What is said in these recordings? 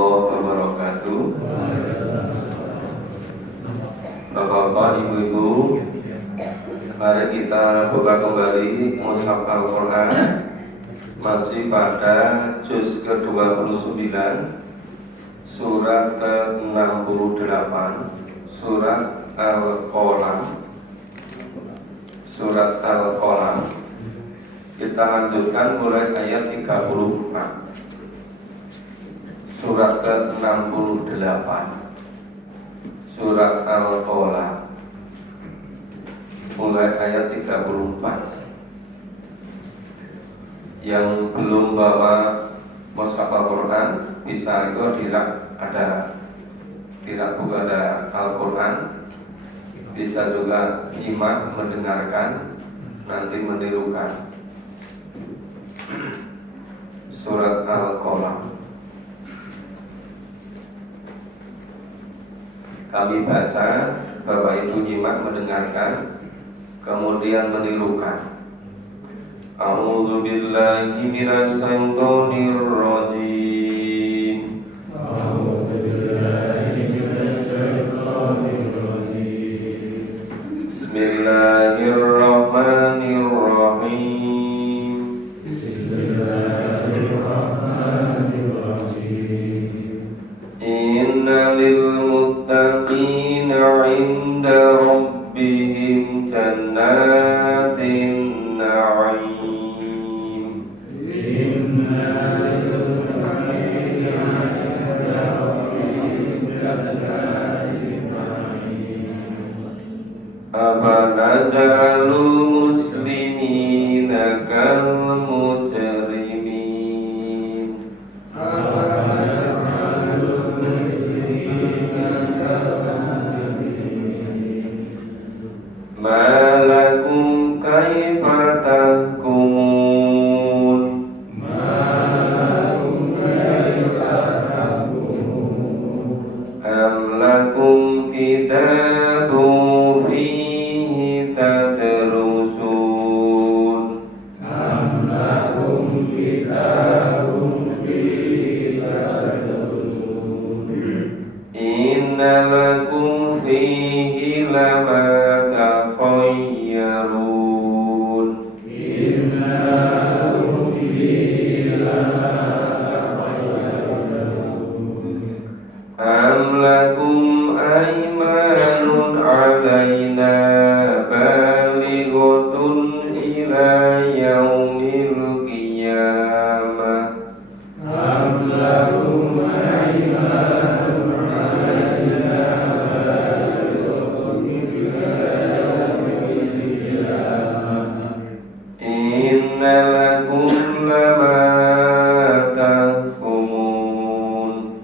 warahmatullahi wabarakatuh. Bapak-bapak, ibu-ibu, mari kita buka kembali Mushaf Al-Quran. Masih pada juz ke-29, surat ke-68, surat Al-Qalam. Surat Al-Qalam. Kita lanjutkan mulai ayat 34. Surat ke-68, surat Al-Qalam, mulai ayat 34. Yang belum bawa Mushaf Al-Quran bisa itu tidak buka ada Al-Quran, bisa juga nyimak, mendengarkan, nanti menirukan. Surat Al-Qalam. Kami baca, Bapak Ibu nyimak, mendengarkan, kemudian menirukan. A'udzu billahi minasy syaithanir rajim. A'udzu billahi minasy syaithanir rajim. Bismillahirrahmanirrahim. Bismillahirrahmanirrahim. Innalil muttaqina 'inda rabbihim jannatin na'im. Afanaj'alul muslimina kal mujrimin. Ma lakum kaifa tahkumun. Am lakum kitabun fihi tadrusun. Inna lakum fihi lama takhayyarun. Am lakum aymanun alaina balighatun ila yaumil qiyamah. Inna lakum lama tahkumun.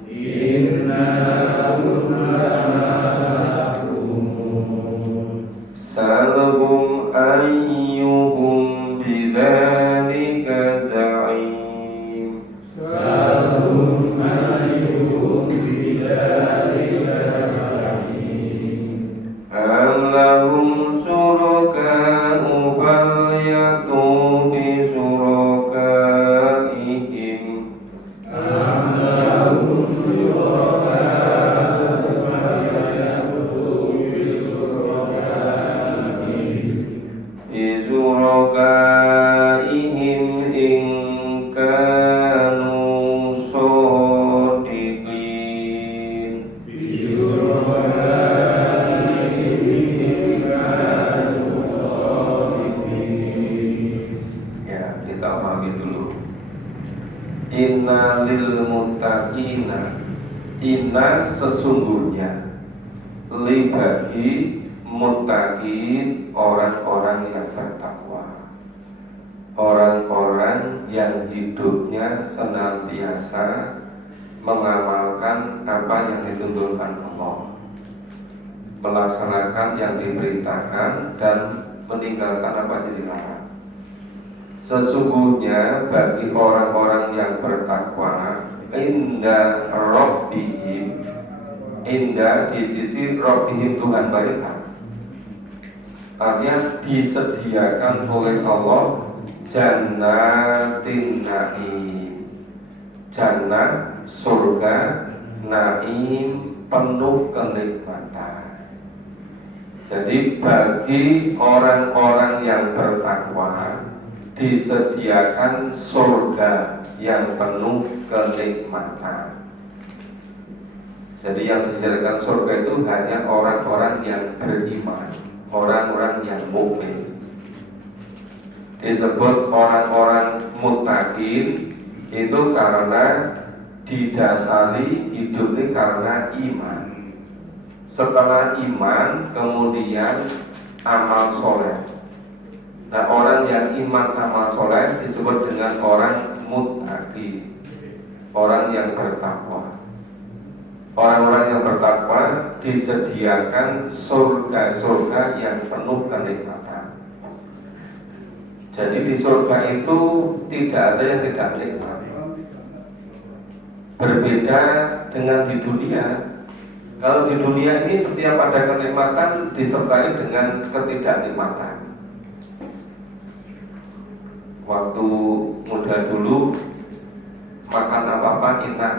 Salhum ayyuhum bidzalika za'im. Am lahum syuraka'u falyatu bi syurakaihim. Bi syurakaihim in kanu shadiqin. Ya, kita pahami dulu. Inna lil muttaqina. Inna sesungguhnya, li bagi muttaqin, orang-orang yang bertakwa, orang-orang yang hidupnya senantiasa mengamalkan apa yang dituntunkan Allah, melaksanakan yang diperintahkan dan meninggalkan apa yang dilarang. Sesungguhnya bagi orang-orang yang bertakwa, inda rabbihim, inda di sisi rabbihim, Tuhan mereka, artinya disediakan oleh Allah jannatin na'im, jannah surga naim penuh kenikmatan. Jadi bagi orang-orang yang bertakwa disediakan surga yang penuh kenikmatan. Jadi yang disediakan surga itu hanya orang-orang yang beriman, orang-orang yang mukmin. Disebut orang-orang muttaqin itu karena didasari hidup ini karena iman. Setelah iman kemudian amal soleh. Nah, orang yang iman amal soleh disebut dengan orang muttaqin, orang yang bertakwa. Orang-orang yang bertakwa disediakan surga-surga yang penuh kenikmatan. Jadi di surga itu tidak ada yang tidak nikmat. Berbeda dengan di dunia. Kalau di dunia ini setiap ada kenikmatan disertai dengan ketidaknikmatan. Waktu muda dulu makan apa-apa enak,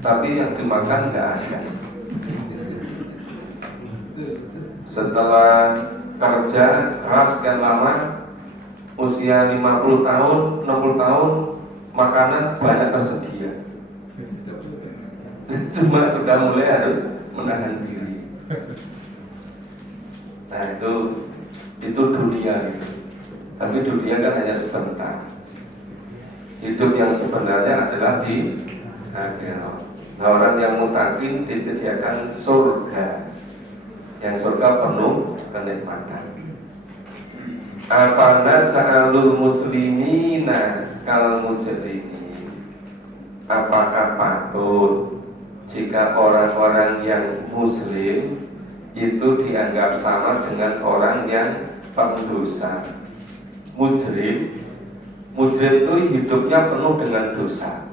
tapi yang dimakan nggak ada. Setelah kerja keras sekian lama, usia 50 tahun, 60 tahun, makanan banyak tersedia. Cuma sudah mulai harus menahan diri. Nah itu dunia gitu. Tapi dunia kan hanya sebentar. Hidup yang sebenarnya adalah di akhirat. Nah, orang yang muttaqin disediakan surga, yang surga penuh kenikmatan. Apana sa'alul muslimina kal mujrimin. Apakah patut jika orang-orang yang muslim itu dianggap sama dengan orang yang pendosa? Mujrim itu hidupnya penuh dengan dosa.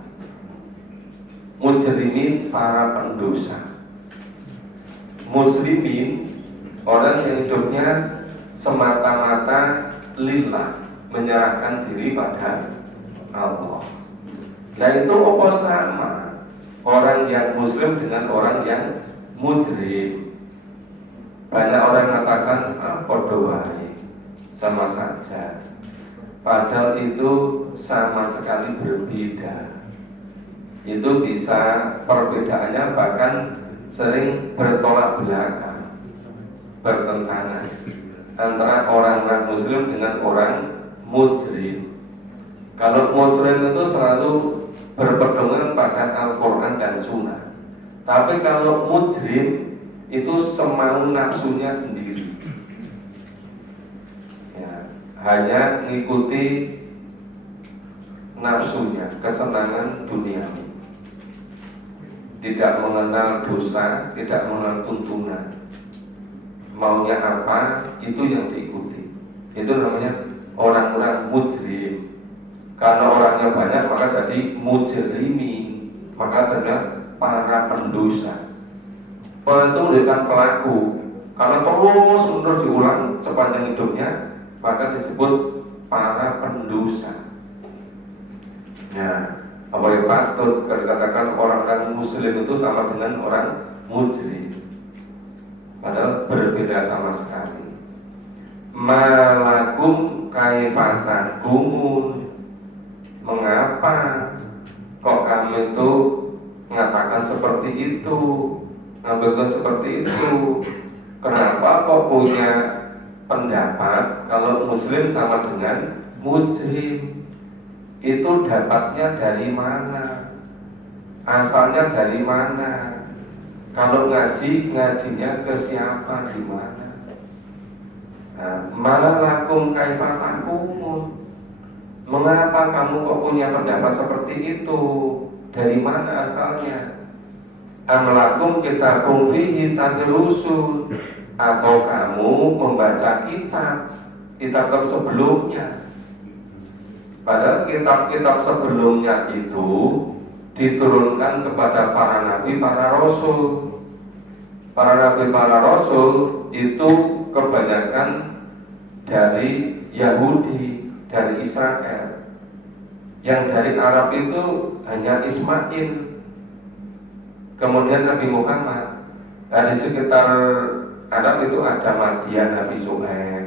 Mujrimin para pendosa. Muslimin orang yang hidupnya semata-mata lillah, menyerahkan diri pada Allah. Nah itu apa sama orang yang muslim dengan orang yang mujrim? Banyak orang mengatakan podo wae, sama saja. Padahal itu sama sekali berbeda. Itu bisa perbedaannya bahkan sering bertolak belakang, bertentangan antara orang muslim dengan orang mujrim. Kalau muslim itu selalu berpedoman pada Al-Quran dan Sunnah. Tapi kalau mujrim itu semau nafsunya sendiri, ya, hanya mengikuti nafsunya, kesenangan duniawi, tidak mengenal dosa, tidak mengenal tuntunan. Maunya apa, itu yang diikuti. Itu namanya orang-orang mujrim. Karena orangnya banyak maka jadi mujrimin, maka ternyata para pendosa. Orang itu memberikan pelaku. Karena terus menerus diulang sepanjang hidupnya, maka disebut para pendosa. Nah, apa yang patut dikatakan orang muslim itu sama dengan orang mujrim? Padahal berbeda sama sekali. Malakum kaifatan kumun. Mengapa kok kami itu mengatakan seperti itu, ngambilkan seperti itu? Kenapa kok punya pendapat kalau muslim sama dengan mujrim? Itu dapatnya dari mana? Asalnya dari mana? Kalau ngajinya ke siapa, di mana? Nah, malah lakum kaifatakumun. Mengapa kamu kok punya pendapat seperti itu? Dari mana asalnya? Amlakum kitabun fihi tadrusun, atau kamu membaca kitab sebelumnya? Padahal kitab-kitab sebelumnya itu diturunkan kepada para nabi, para rasul. Para nabi, para rasul itu kebanyakan dari Yahudi, dari Israel. Yang dari Arab itu hanya Ismail. kemudian Nabi Muhammad. Nah, di sekitar Arab itu ada Madian Nabi Shu'aib.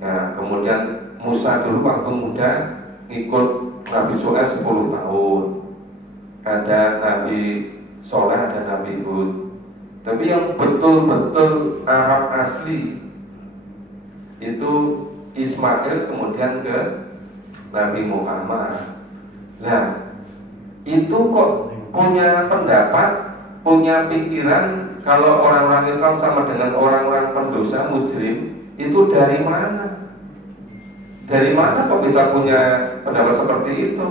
Nah, kemudian Musa dulu waktu muda ikut Nabi Shu'aib 10 tahun. Ada Nabi Soleh, ada Nabi Hud. Tapi yang betul-betul Arab asli itu Ismail, kemudian ke Nabi Muhammad. Nah, itu kok punya pendapat, punya pikiran kalau orang-orang Islam sama dengan orang-orang pendosa mujrim, itu dari mana? Dari mana kok bisa punya pendapat seperti itu?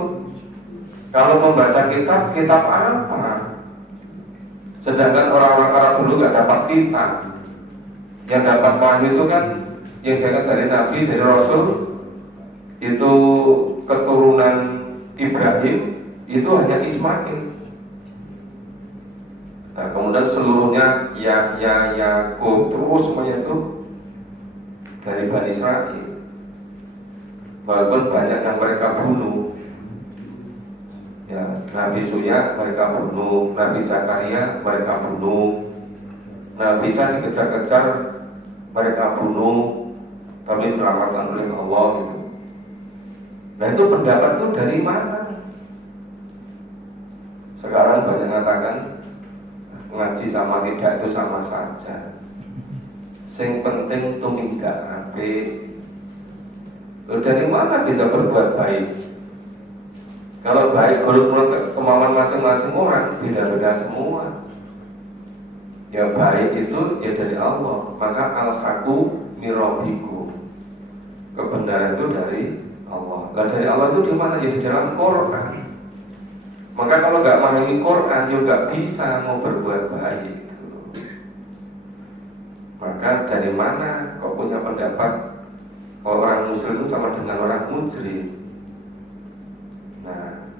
Kalau membaca kitab, kitab apa? Sedangkan orang-orang Arab dulu nggak dapat kitab. Yang dapat wahyu itu kan yang diangkat dari Nabi, dari Rasul, itu keturunan Ibrahim, itu hanya Ismail. Nah, kemudian seluruhnya Yahya, Yakub, terus semuanya itu dari Bani Israel. Walaupun banyak yang mereka bunuh. Ya, Nabi Suya mereka bunuh, Nabi Zakaria mereka bunuh, Nabi Isa dikejar-kejar mereka bunuh, tapi selamatkan oleh Allah gitu. Nah, itu pendapat itu dari mana? Sekarang banyak mengatakan ngaji sama tidak itu sama saja. Sing penting tumindak apik. Dari mana bisa berbuat baik? Kalau baik menurut kemauan masing-masing orang beda-beda semua. Ya baik itu ya dari Allah. Maka al-haqqu mirabbikum. Kebenaran itu dari Allah. Lah dari Allah itu di mana? Ya di dalam Quran. Maka kalau nggak memahami Quran juga bisa mau berbuat baik. Maka dari mana kok punya pendapat orang Muslim itu sama dengan orang mujrim? Nah,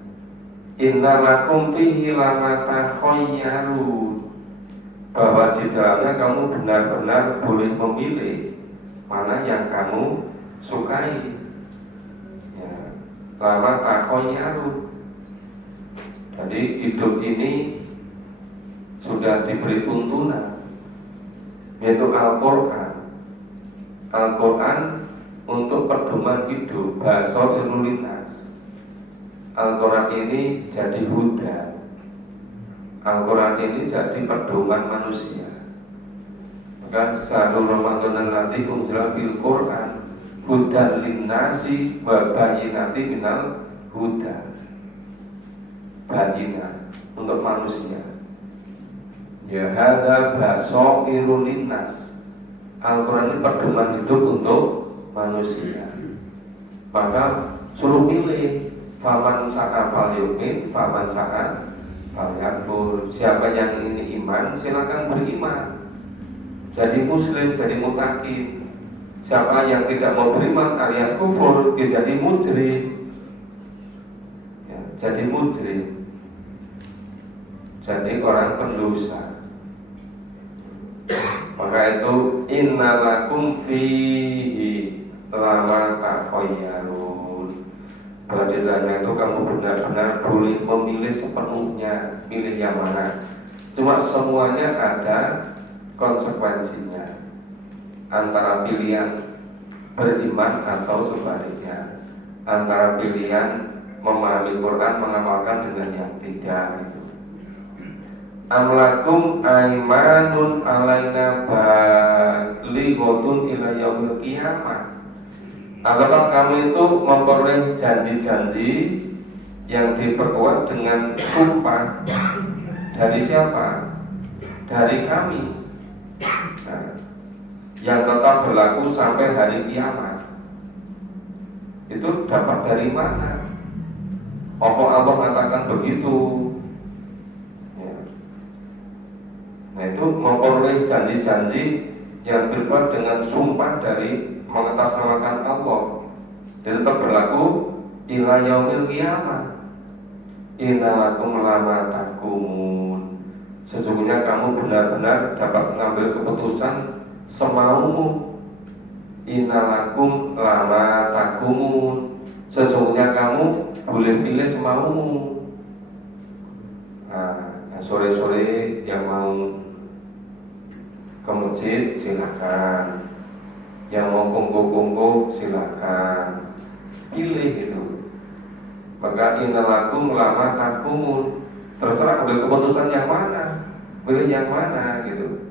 inna lakum fihi lama takhayyarun, bahwa di dalamnya kamu benar-benar boleh memilih mana yang kamu sukai. Ya, lama takhayyarun. Jadi hidup ini sudah diberi tuntunan, yaitu Al-Quran. Al-Quran untuk pedoman hidup, basairul linnas. Al-Quran ini jadi huda. Al-Quran ini jadi pedoman manusia. Maka syahrul Ramadan allati unzila fil Quran hudan linnasi wa bayyinatin minal huda. Bayyinah untuk manusia. Ya hadza basairul linnas. Al-Quran ini pedoman hidup untuk manusia. Maka suruh pilih. Faman sa'a fal yu'min, faman sa'a fal yakfur. Siapa yang ini iman, silakan beriman. Jadi muslim, jadi mutakin. Siapa yang tidak mau beriman alias kufur, dia jadi mujrim. Ya, jadi mujrim. Jadi orang pendosa. Maka itu innalakum fihi lama takhayyarun. Bahwa di dalamnya itu kamu benar-benar boleh memilih sepenuhnya, pilih yang mana. Cuma semuanya ada konsekuensinya, antara pilihan beriman atau sebaliknya, antara pilihan memahami Quran mengamalkan dengan yang tidak. Itu amlakum aimanun alaina balighatun ila yaumil qiyamah. Apakah kamu itu memperoleh janji-janji yang diperkuat dengan sumpah dari siapa? Dari kami. Nah, yang tetap berlaku sampai hari kiamat. Itu dapat dari mana? Allah mengatakan begitu. Ya. Nah, itu memperoleh janji-janji yang berbuat dengan sumpah dari mengatasnamakan Allah. Dia tetap berlaku ila yaumil qiyamah. Innalakum lama tahkumun. Sesungguhnya kamu benar-benar dapat mengambil keputusan semaumu. Innalakum lama tahkumun. Sesungguhnya kamu boleh pilih semaumu. Nah, sore-sore yang mau ke masjid silakan, yang mau kongko-kongko silakan, pilih gitu. Maka innalakum lama takumun, terserah ambil keputusan yang mana, pilih yang mana gitu.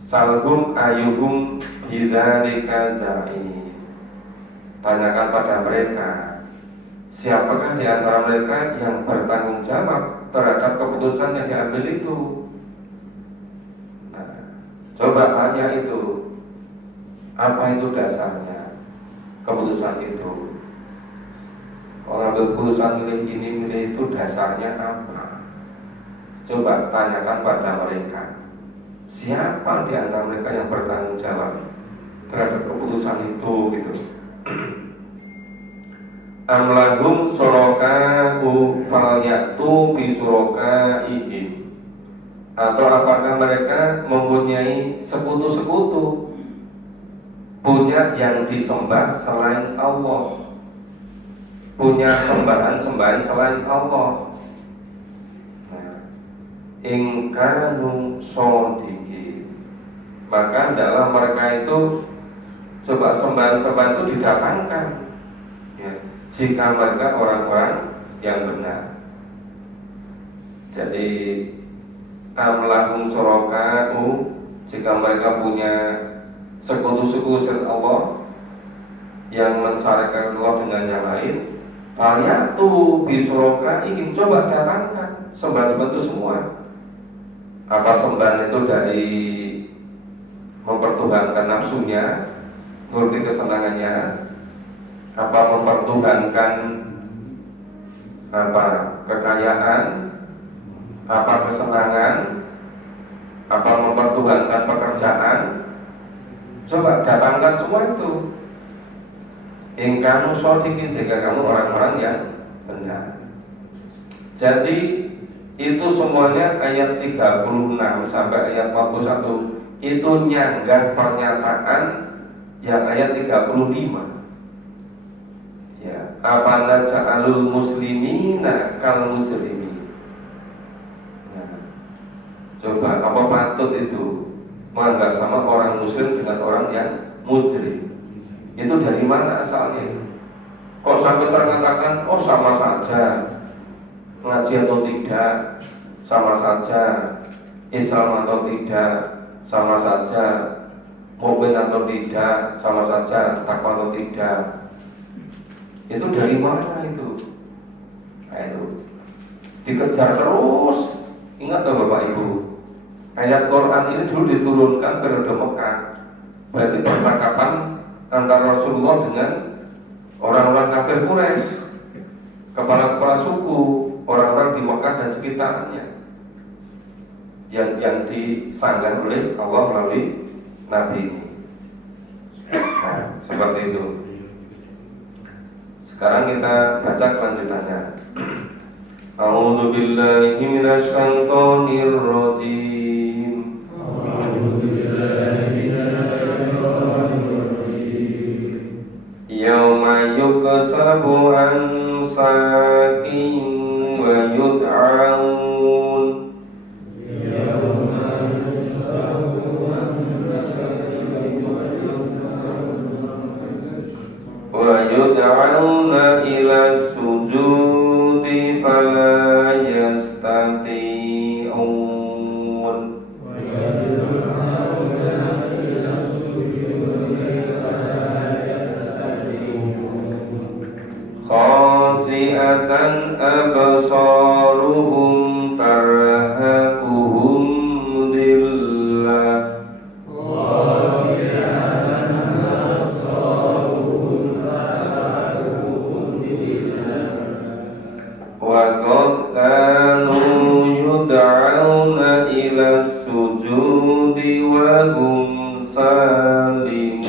Salhum ayuhum bidzalika za'im, tanyakan pada mereka, siapakah di antara mereka yang bertanggung jawab terhadap keputusan yang diambil itu. Nah, coba tanya itu, apa itu dasarnya keputusan itu. Kalau ambil keputusan milih ini milih itu dasarnya apa? Coba tanyakan pada mereka, siapa di antara mereka yang bertanggung jawab terhadap keputusan itu gitu. Amlahum surakahu falyatu bi surakaihim, atau apakah mereka mempunyai sekutu-sekutu, punya yang disembah selain Allah, punya sembahan-sembahan selain Allah. In kanu shodiqin, maka dalam mereka itu coba sembahan-sembahan itu didatangkan ya, jika mereka orang-orang yang benar. Jadi amlahum surakahu, jika mereka punya sekutu-sekutu selain Allah yang mensyariatkan Allah dengan yang lain, falyatu bi surakaihim, coba datangkan sembahan-sembahan itu semua. Apa sembahan itu dari mempertuhankan nafsunya, nuruti kesenangannya, apa mempertuhankan apa kekayaan, apa kesenangan, apa mempertuhankan pekerjaan. Coba datangkan semua itu. In kanu shodiqin, jika kamu orang-orang yang benar. Jadi itu semuanya ayat 36 sampai ayat 41 itu nyanggah pernyataan yang ayat 35. Ya, apana ja'alul muslimina kal mujrimin. Nah, coba apa patut itu menganggap sama orang muslim dengan orang yang mujrim? Itu dari mana asalnya itu? Kok sampai saya mengatakan oh sama saja, ngaji atau tidak sama saja, Islam atau tidak sama saja, mukmin atau tidak sama saja, takwa atau tidak. Itu dari mana itu? Nah, itu dikejar terus. Ingat loh Bapak Ibu, ayat Quran ini dulu diturunkan periode Mekah. Berarti percakapan antara Rasulullah dengan orang-orang kafir Quraisy, kepala-kepala suku, orang-orang di Mekah dan sekitarnya, yang disanggah oleh Allah melalui Nabi ini. Nah, seperti itu. Sekarang kita baca kelanjutannya. A'udzu billahi minasy syaithanir rajim. Yauma yuksabu an saqin wa yud'aun, wa yud'auna ila sujudi fala yastati'un, khasi'atan absaruhum tarhaquhum dhillah, wa qad kanu yud'auna ila sujudi wa hum salimun.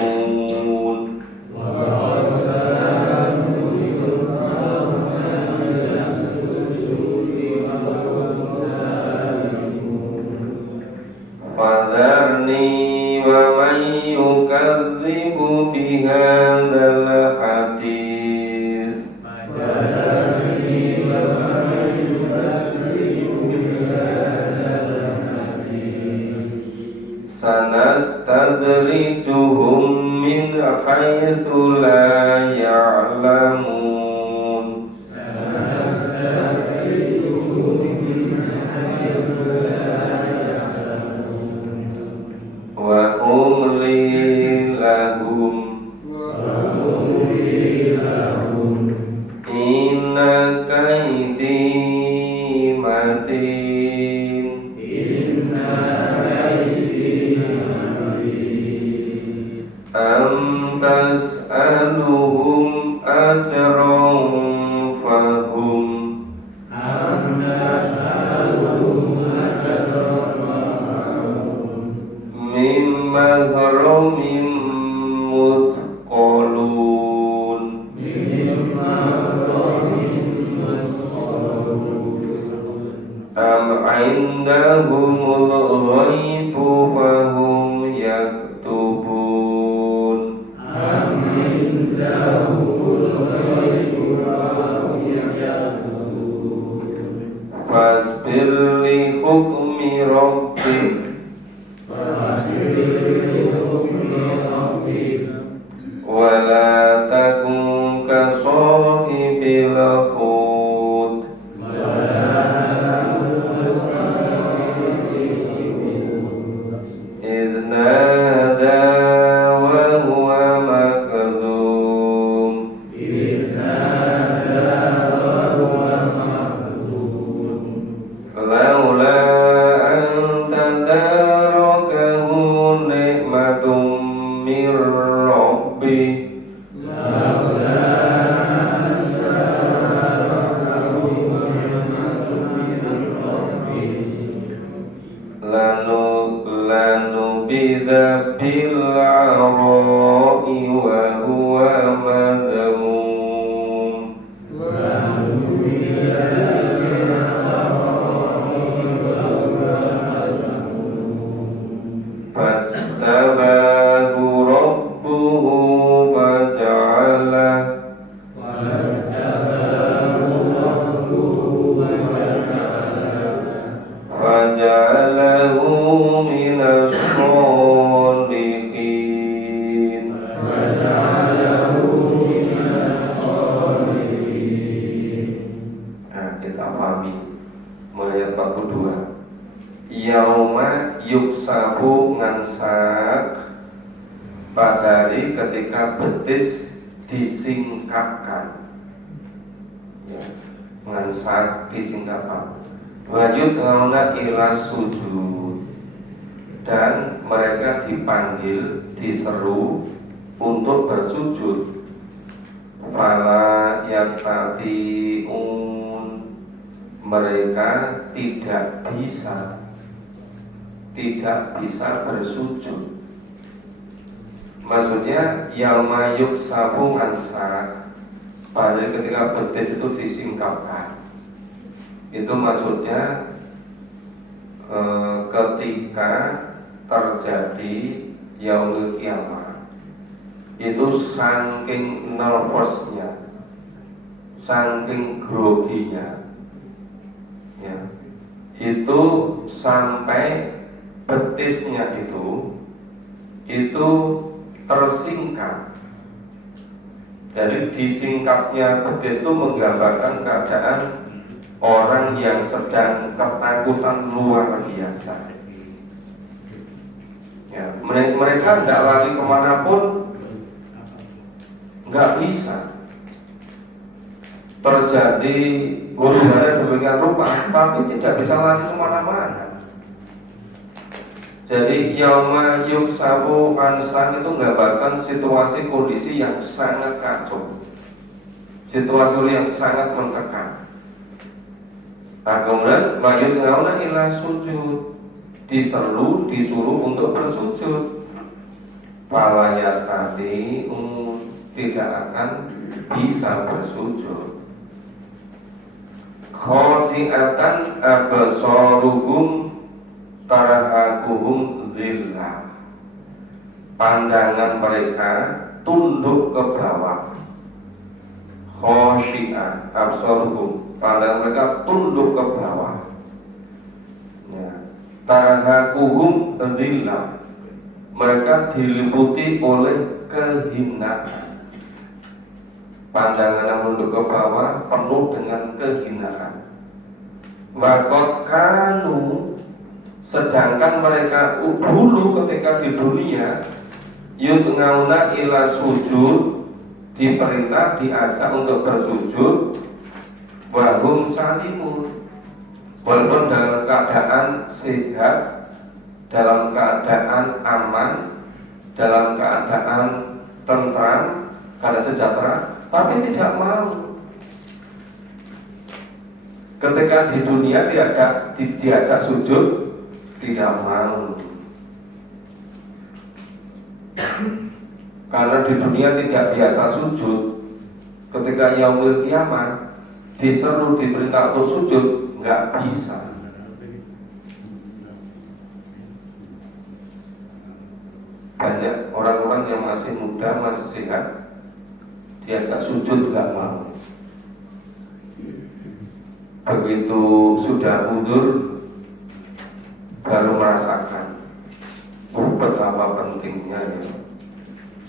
haitsu la ya'lamun. Wa umli lahum inna kaidi matin. Am tas'aluhum ajran fahum min maghramin muthqalun. Am indahumul ghaibu fahum yaktubun. Fasbir li hukmi rabbik wala takun ka sahibil hut idh nada wa huwa makdhum laula an tadarakahu ni'matum mir rabbi lanu bidza bil ara'i wa huwa madmum. Fastabahu rabbuhu faja'ala faja'alahu minas sholihin. Nah, kita pahami mulai ayat 42. Yauma yuksabu ngansak, pada hari ketika betis disingkapkan, ya, ngansak disingkapkan. Wajud ngauna ila sujud, dan mereka dipanggil, diseru untuk bersujud. Fala yastati'un, mereka tidak bisa bersujud. Maksudnya yauma yuksabu ngansak, pada ketika betis itu disingkapkan. Itu maksudnya ketika terjadi yaumul kiamah, itu saking nervousnya, saking groginya, ya, itu sampai betisnya itu tersingkap. Jadi disingkapnya betis itu menggambarkan keadaan orang yang sedang ketakutan luar biasa. Ya, mereka tidak lari kemanapun, nggak bisa. Terjadi huru-hara demikian rupa, tapi tidak bisa lari kemana-mana. Jadi yauma yuksabu ansan itu menggambarkan situasi kondisi yang sangat kacau, situasi yang sangat mencekam. Nah, kemudian wajud ngauna ila sujud, disuruh untuk bersujud. Fala yastati'un, tidak akan bisa bersujud. Khosi'atan absaruhum tarhaquhum dhillah, pandangan mereka tunduk ke bawah. Khosyi'ah absaruhum, pandangan mereka tunduk ke bawah, ya. Tarhaquhum dhillah, mereka diliputi oleh kehinaan. Pandangan menunduk ke bawah penuh dengan kehinaan. Wakot kanu, sedangkan mereka dulu ketika di dunia yud'auna ila sujud, diperintah diajak untuk bersujud, wahum salimun, walaupun dalam keadaan sehat, dalam keadaan aman, dalam keadaan tentram, keadaan sejahtera, tapi tidak mau. Ketika di dunia diajak sujud, tidak mau. Karena di dunia tidak biasa sujud. Ketika yaumul kiamat diseru, diperintah untuk sujud, nggak bisa. Banyak orang-orang yang masih muda, masih sehat, diajak sujud nggak mau. Begitu sudah mundur, baru merasakan betapa pentingnya ya,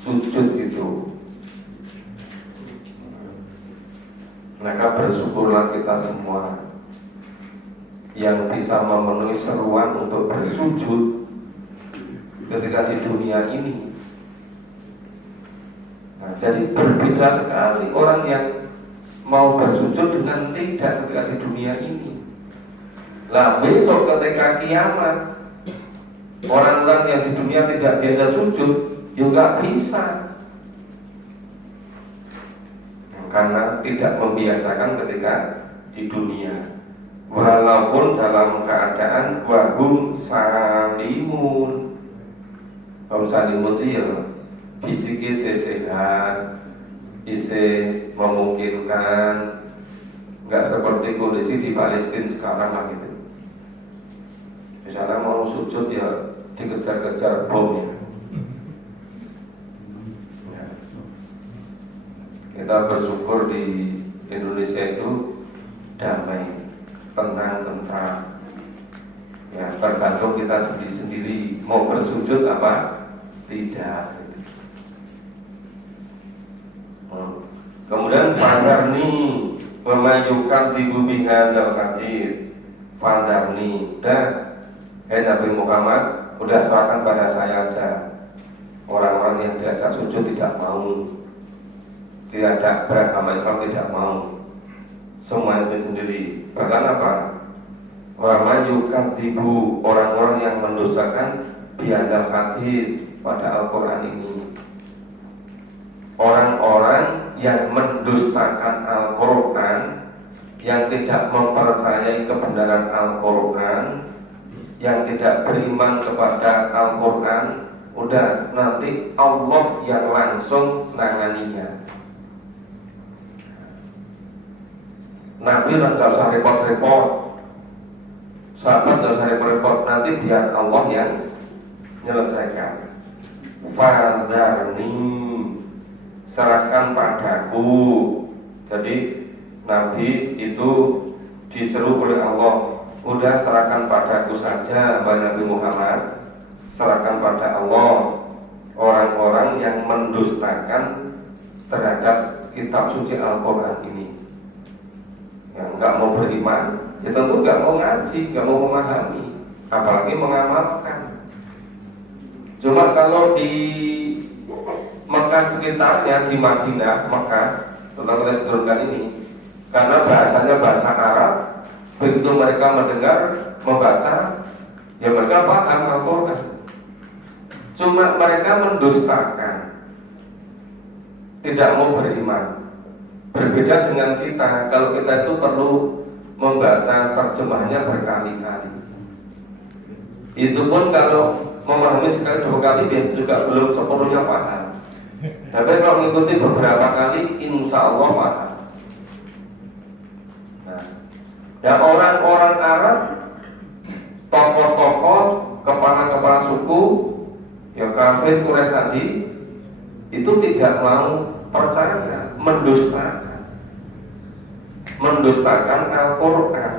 sujud itu. Maka bersyukurlah kita semua yang bisa memenuhi seruan untuk bersujud ketika di dunia ini. Nah, jadi berbeda sekali orang yang mau bersujud dengan tidak ketika di dunia ini. Lah besok ketika kiamat, orang-orang yang di dunia tidak biasa sujud juga bisa, karena tidak membiasakan ketika di dunia. Walaupun dalam keadaan wahum salimun. Wahum salimun itu ya fisiknya sehat, isi memungkinkan, nggak seperti kondisi di Palestina sekarang lah gitu. Misalnya mau sujud ya dikejar-kejar bom ya. Kita bersyukur di Indonesia itu damai, tenang, tentram. Ya, tergantung kita sendiri mau bersujud apa tidak. Kemudian Fandarni memayukan di bumi hadal kadir. Fandarni, dan Nabi Muhammad, udah serahkan pada saya aja. Orang-orang yang diajak sujud tidak mau, tidak beragama Islam tidak mau, semua sendiri. Bahkan apa? Memayukan tibu, orang-orang yang mendosakan biadal kadir pada Al-Quran ini. Orang-orang yang mendustakan Al-Quran, yang tidak mempercayai kebenaran Al-Quran, yang tidak beriman kepada Al-Quran, udah nanti Allah yang langsung nanganinya. Nabi nggak usah repot-repot, sahabat nggak usah repot-repot, nanti biar Allah yang menyelesaikan. Fadharni, serahkan padaku. Jadi Nabi itu diseru oleh Allah, udah serahkan padaku saja, Nabi Muhammad, serahkan pada Allah. Orang-orang yang mendustakan terhadap kitab suci Al-Quran ini, yang nggak mau beriman, ya tentu nggak mau ngaji, nggak mau memahami, apalagi mengamalkan. Cuma kalau di Mekah sekitarnya, di Madinah, Mekah, tentang kita diturunkan ini, karena bahasanya bahasa Arab, begitu mereka mendengar, membaca, ya mereka paham Al-Quran. Cuma mereka mendustakan, tidak mau beriman. Berbeda dengan kita, kalau kita itu perlu membaca terjemahnya berkali-kali. Itu pun kalau memahami sekali dua kali biasa juga belum sepenuhnya paham. Tapi kalau mengikuti beberapa kali, insya Allah paham. Nah, dan orang-orang Arab, tokoh-tokoh, kepala-kepala suku, ya kafir Quraisy tadi, itu tidak mau percaya, mendustakan Al-Quran.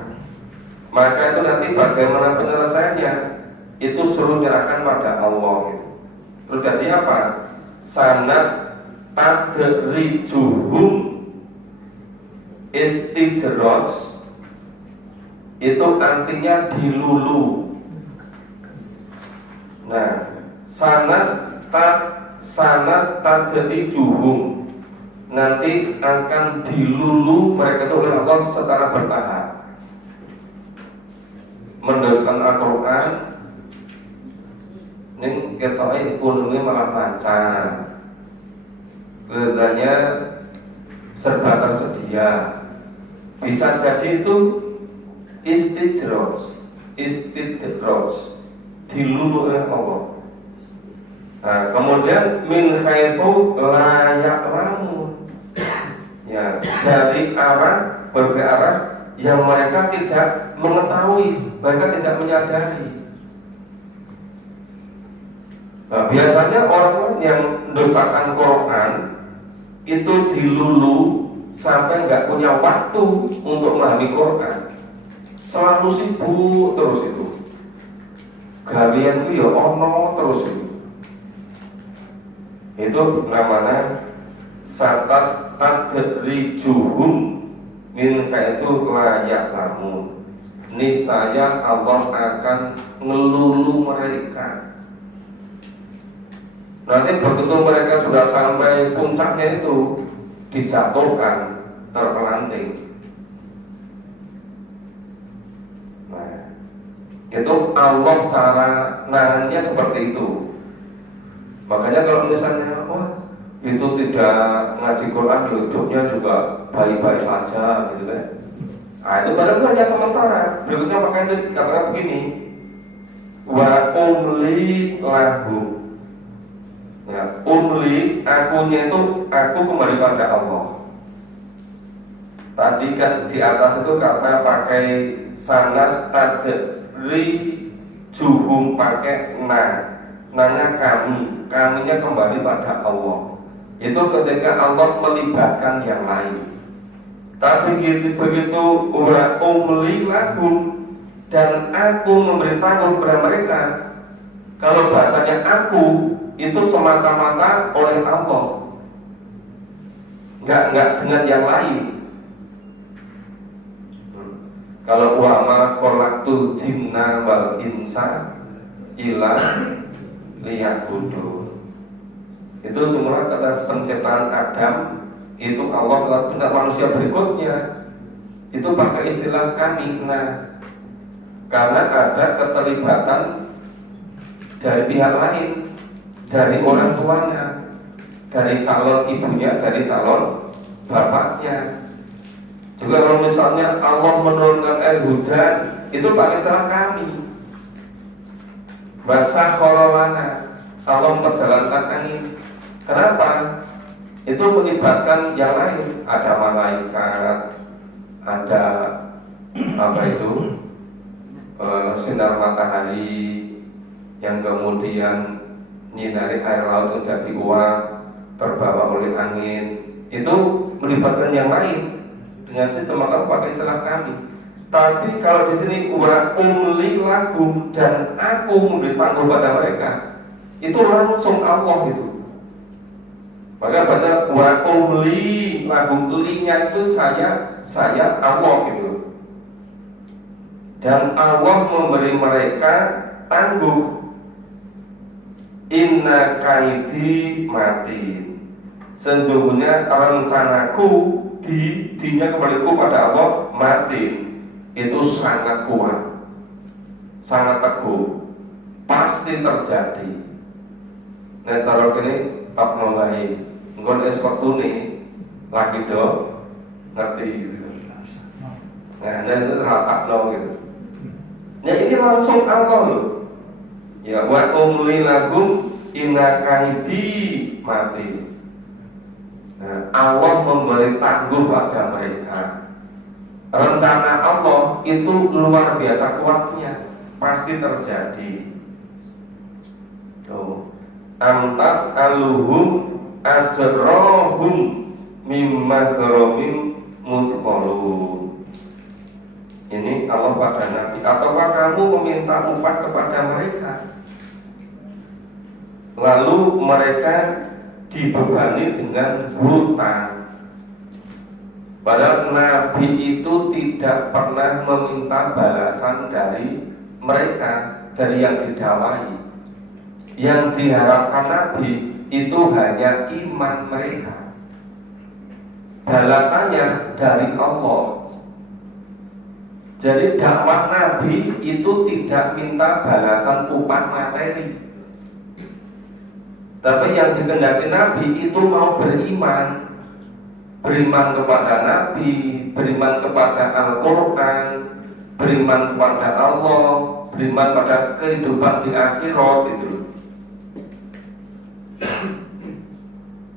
Maka itu nanti bagaimana penyelesaiannya, itu suruh menyerahkan pada Allah gitu. Terus jadi apa? sanas tadrijuhum istijroj itu artinya dilulu. Nah, sanas tadrijuhum nanti akan dilulu mereka itu oleh Allah secara bertahap. Mendoakan Al-Quran ini kita ekonomi malah lancar, kelihatannya serba tersedia. Bisa jadi itu istidroj dilulu oleh Allah. Nah, kemudian min khaitu layak lamun, ya, dari arah berbagai arah yang mereka tidak mengetahui, mereka tidak menyadari. Nah, biasanya orang yang mendustakan Quran itu dilulu sampai nggak punya waktu untuk memahami Quran, selalu sibuk terus itu. Galian itu ya ono terus itu namanya satas tadrijuhum min khaitu layak lamun. Niscaya Allah akan ngelulu mereka. Nanti begitu mereka sudah sampai puncaknya itu dijatuhkan, terpelanting. Nah, itu Allah cara nangannya seperti itu. Makanya kalau misalnya itu tidak ngaji Quran, hidupnya juga baik-baik saja gitu kan. Nah, itu baru hanya sementara. Berikutnya makanya itu dikatakan begini, wa umli lahu. Ya, umli, akunya itu aku kembali pada Allah. Tadi kan di atas itu kata pakai sanas tadrijuhum pakai nanya kaminya kembali pada Allah. Itu ketika Allah melibatkan yang lain. Tapi begitu wa umli lahum, dan aku memberitahu kepada mereka. Kalau bahasanya aku itu semata-mata oleh Allah, nggak dengan yang lain. Kalau wa ma khalaqtul jinna wal insa illa liya'budun, itu semua kata penciptaan Adam itu Allah telah benar manusia berikutnya itu pakai istilah kami. Nah, karena ada keterlibatan dari pihak lain, dari orang tuanya, dari calon ibunya, dari calon bapaknya. Juga kalau misalnya Allah menurunkan air hujan, itu pakai istilah kami. Basah korolana, Allah memperjalankan angin. Kenapa? Itu melibatkan yang lain. Ada malaikat, ada apa itu sinar matahari yang kemudian nyinari air laut menjadi uap, terbawa oleh angin. Itu melibatkan yang lain. Dengan sistem maka pakai istilah kami. Tapi kalau di sini wa umli lahum, dan aku memberi tangguh pada mereka, itu langsung Allah itu. Maka pada wa umli lahum, linya itu saya Allah gitu. Dan Allah memberi mereka tangguh. Inna kaidi mati. Sesungguhnya rencanaku dinya kembaliku pada Allah mati. Itu sangat kuat, sangat teguh, pasti terjadi. Nah, cara ini tak mulai engkau waktu ini lagi do ngerti gitu. Nah, itu terasa dong gitu. Ya ini langsung Allah loh. Ya wa umli lahum inna kaidi mati. Nah, Allah memberi tangguh pada mereka. Rencana Allah itu luar biasa kuatnya, pasti terjadi. Tuh. Amtas aluhum ajrohum mimma gharomin musqalun. Ini Allah pada Nabi. Ataukah kamu meminta upah kepada mereka, lalu mereka dibebani dengan hutang. Padahal Nabi itu tidak pernah meminta balasan dari mereka, dari yang didakwahi. Yang diharapkan Nabi itu hanya iman mereka. Balasannya dari Allah. Jadi dakwah Nabi itu tidak minta balasan upah materi, tapi yang dikehendaki Nabi itu mau beriman. Beriman kepada Nabi, beriman kepada Al-Quran, beriman kepada Allah, beriman pada kehidupan di akhirat itu.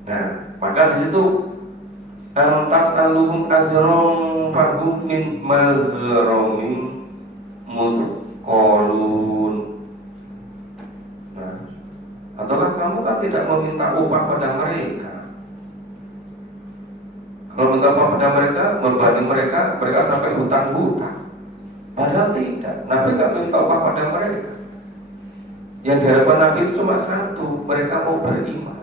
Nah, maka di situ antas aluhum ajrong fahum min maghramin musqalun. Nah, ataukah kamu kan tidak meminta upah pada mereka? Kalau minta upah pada mereka, membebani mereka sampai hutang-hutang. Padahal tidak, Nabi tidak minta upah pada mereka. Yang diharapkan Nabi itu cuma satu, mereka mau beriman.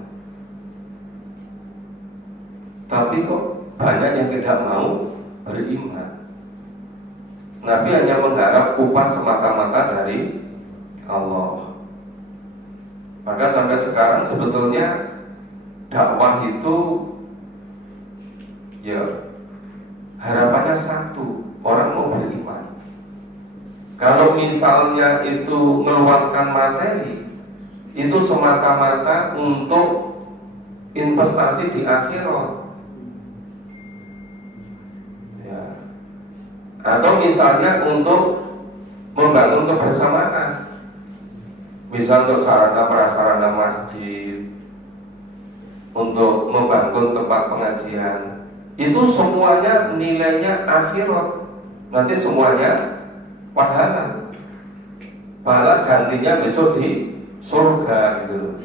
Tapi kok banyak yang tidak mau beriman. Nabi hanya mengharap upah semata-mata dari Allah. Maka sampai sekarang sebetulnya dakwah itu ya harapannya satu, orang mau beriman. Kalau misalnya itu meluangkan materi, itu semata-mata untuk investasi di akhirat. Atau misalnya untuk membangun kebersamaan, misal untuk sarana prasarana masjid, untuk membangun tempat pengajian, itu semuanya nilainya akhirat. Nanti semuanya pahala gantinya besok di surga gitu.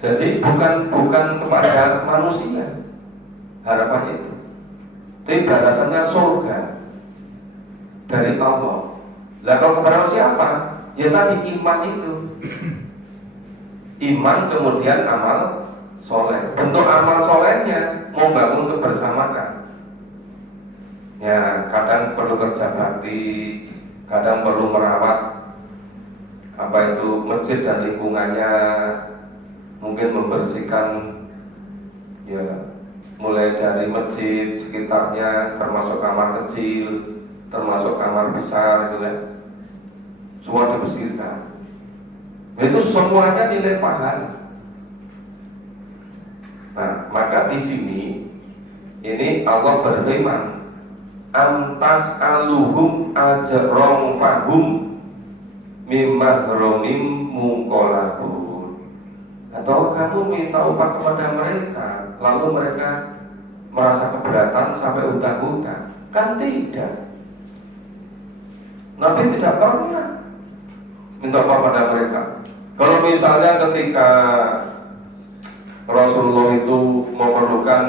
Jadi bukan kepada manusia harapannya itu, tapi balasannya surga dari Allah. Lah kalau kepada siapa? Ya tadi iman itu. Iman kemudian amal soleh. Bentuk amal solehnya membangun kebersamaan. Ya kadang perlu kerja bakti, kadang perlu merawat masjid dan lingkungannya, mungkin membersihkan ya mulai dari masjid sekitarnya, termasuk kamar kecil, termasuk kamar besar itu kan, semua dibersihkan. Itu semuanya nilai pahala. Nah, maka di sini ini Allah berfirman, antas aluhum ajrong fahum mimmahromim mungkolahun. Atau kamu minta upah kepada mereka, lalu mereka merasa keberatan sampai hutang-hutang? Kan tidak. Nabi tidak pernah minta upah pada mereka. Kalau misalnya ketika Rasulullah itu memerlukan,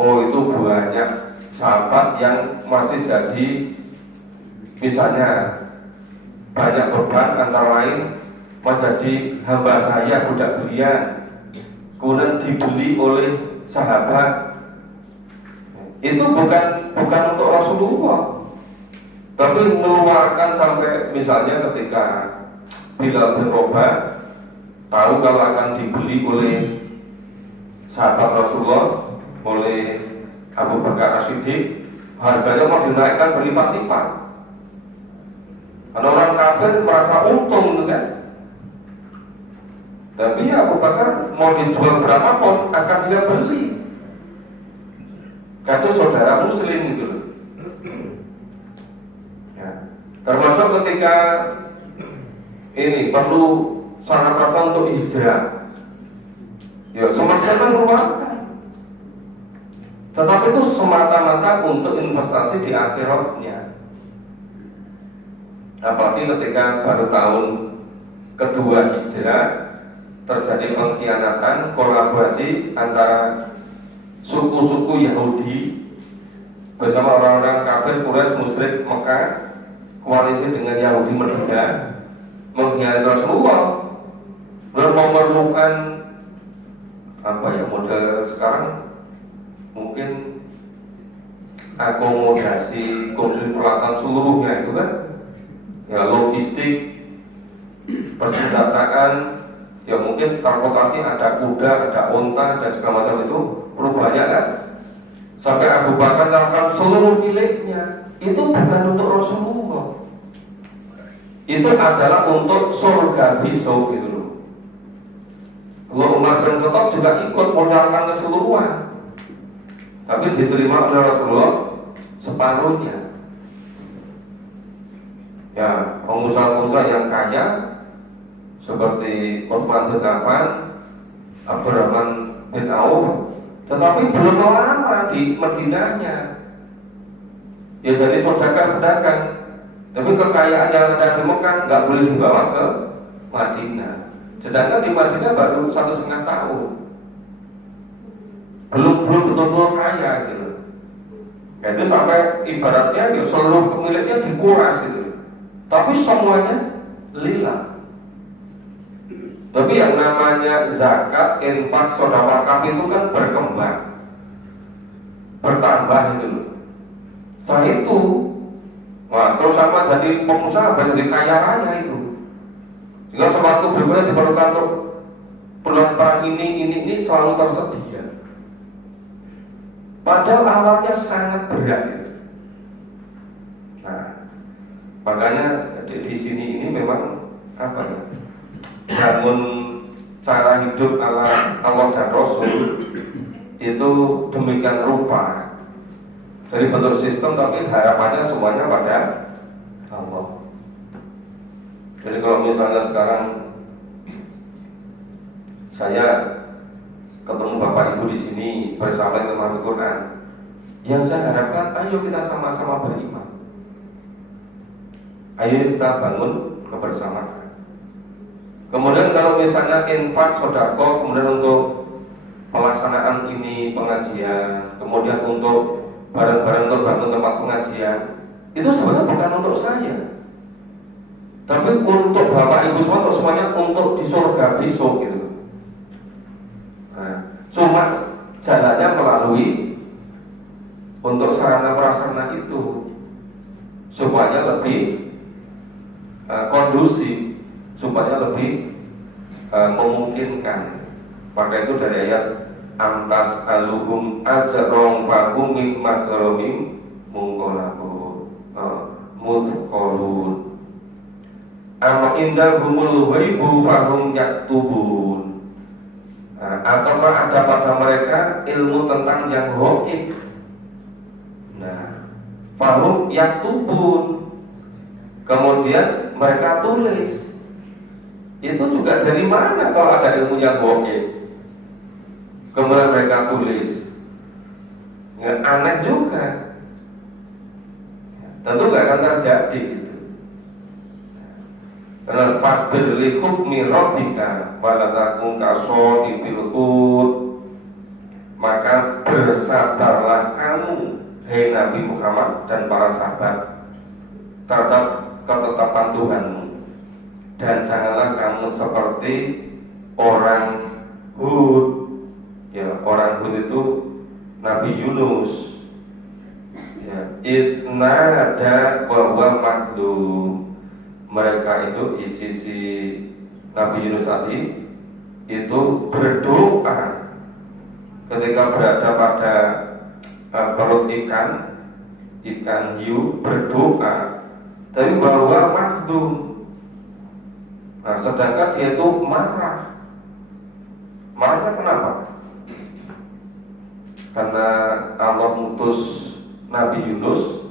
itu banyak sahabat yang masih jadi, misalnya banyak beban, antara lain menjadi hamba saya, budak belian, kemudian dibeli oleh sahabat. Itu bukan untuk Rasulullah, tapi mengeluarkan sampai misalnya ketika Bilal bin Rabah tahu kalau akan dibeli oleh sahabat Rasulullah, oleh Abu Bakar As-Siddiq, harganya mau dinaikkan berlipat-lipat. Karena orang kafir merasa untung gitu kan. Tapi ya Abu Bakar mau dijual berapapun akan dia beli. Karena saudara muslim gitu loh. Ya. Termasuk ketika ini perlu sarana untuk hijrah, ya semacam mengeluarkan. Tetapi itu semata-mata untuk investasi di akhiratnya. Apalagi ketika baru tahun kedua hijrah terjadi pengkhianatan, kolaborasi antara suku-suku Yahudi bersama orang-orang kafir Quraisy musyrik Mekah, koalisi dengan Yahudi Medina mengkhianati Rasulullah. memerlukan apa ya, model sekarang mungkin akomodasi konsumsi peralatan seluruhnya itu kan, ya logistik, persenjataan, ya mungkin transportasi, ada kuda, ada unta, dan segala macam itu perlu banyak kan. Sampai Abu Bakar melakukan seluruh miliknya itu bukan untuk Rasulullah, itu adalah untuk surga besok gitu loh. Umar bin Khattab juga ikut menyerahkan keseluruhan, tapi diterima oleh Rasulullah separuhnya. Ya, pengusaha-pengusaha yang kaya seperti Utsman bin Affan, Abdurrahman bin Auf, tetapi belum lama di Madinahnya. Ya jadi saudagar pedagang, tapi kekayaan yang ada di Mekah nggak boleh dibawa ke Madinah. Sedangkan di Madinah baru 1,5 tahun, belum betul-betul kaya gitu. Ya, itu sampai ibaratnya ya seluruh pemiliknya dikuras gitu. Tapi semuanya lillah. Tapi yang namanya zakat, infak, sedekah, wakaf itu kan berkembang, bertambah itu loh. Setelah itu, wah, terus sama jadi pengusaha, jadi kaya raya itu. Jika sewaktu berikutnya diperlukan untuk perang ini selalu tersedia. Padahal awalnya sangat berat itu. Nah, makanya di sini ini memang apa ya? Bangun cara hidup ala Allah dan Rasul itu demikian rupa, dari bentuk sistem, tapi harapannya semuanya pada Allah. Jadi kalau misalnya sekarang saya ketemu Bapak Ibu di sini bersama dengan Al-Quran, yang saya harapkan ayo kita sama-sama beriman, ayo kita bangun kebersamaan. Kemudian kalau misalnya infak, sedekah, kemudian untuk pelaksanaan ini pengajian, kemudian untuk barang-barang untuk bangun tempat pengajian, itu sebenarnya bukan untuk saya, tapi untuk Bapak Ibu semua, untuk semuanya, untuk di surga besok gitu. Nah, cuma jalannya melalui untuk sarana prasarana itu supaya lebih kondusif, supaya lebih memungkinkan. Maka itu dari ayat amtas aluhum ajrong fahum min maghramim mungqalabu muzqalun ama indahumul ghaibu fahum yaktubun. Ataukah ada pada mereka ilmu tentang yang gaib. Nah, fahum yaktubun, kemudian mereka tulis. Itu juga dari mana kalau ada ilmu yang gaib kemudian mereka tulis? Ya, aneh juga. Tentu gak akan terjadi gitu. Karena fasbir li hukmi rabbika wala takun kasodibil hud, maka bersabarlah kamu, hai Nabi Muhammad dan para sahabat, terhadap ketetapan Tuhanmu, dan janganlah kamu seperti orang Hud. Ya, orang Hud itu Nabi Yunus. Ya, idna ada bahwa makdum, mereka itu di sisi Nabi Yunus tadi itu berdoa ketika berada pada perut ikan hiu, berdoa, tapi bahwa makdum. Nah, sedangkan dia itu marah. Marahnya kenapa? Karena Allah mengutus Nabi Yunus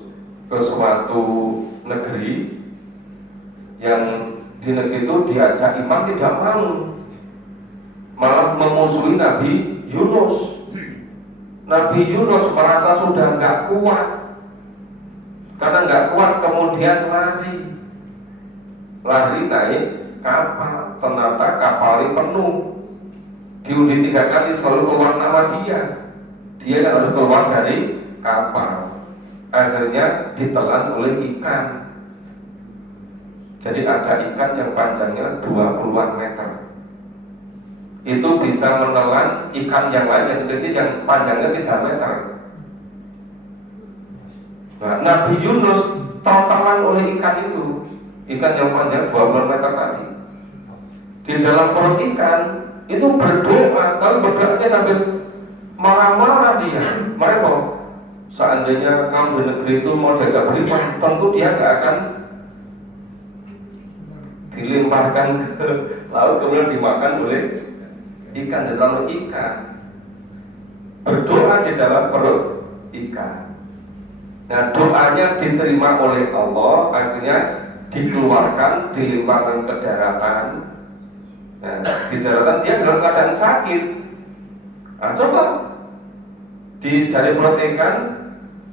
ke suatu negeri, yang di negeri itu diajak iman tidak mau, malah memusuhi Nabi Yunus. Nabi Yunus merasa sudah nggak kuat, karena nggak kuat kemudian lari naik kapal. Ternyata kapalnya penuh, diundi 3 kali selalu keluar nama dia yang harus keluar dari kapal. Akhirnya ditelan oleh ikan. Jadi ada ikan yang panjangnya 20-an meter, itu bisa menelan ikan yang lain yang kecil yang panjangnya 3 meter. Nah, Nabi Yunus tertelan oleh ikan itu, ikan yang panjang 12 meter tadi. Di dalam perut ikan itu berdoa, tapi berdoanya sambil marah-marah dia. Mereka, seandainya kamu di negeri itu mau diajak beriman, tentu dia gak akan dilemparkan ke laut kemudian dimakan oleh ikan. Di dalam ikan berdoa di dalam perut ikan. Nah, doanya diterima oleh Allah, akhirnya dikeluarkan, dilemparkan ke daratan. Nah, di daratan dia dalam keadaan sakit. Nah, coba dari perut ikan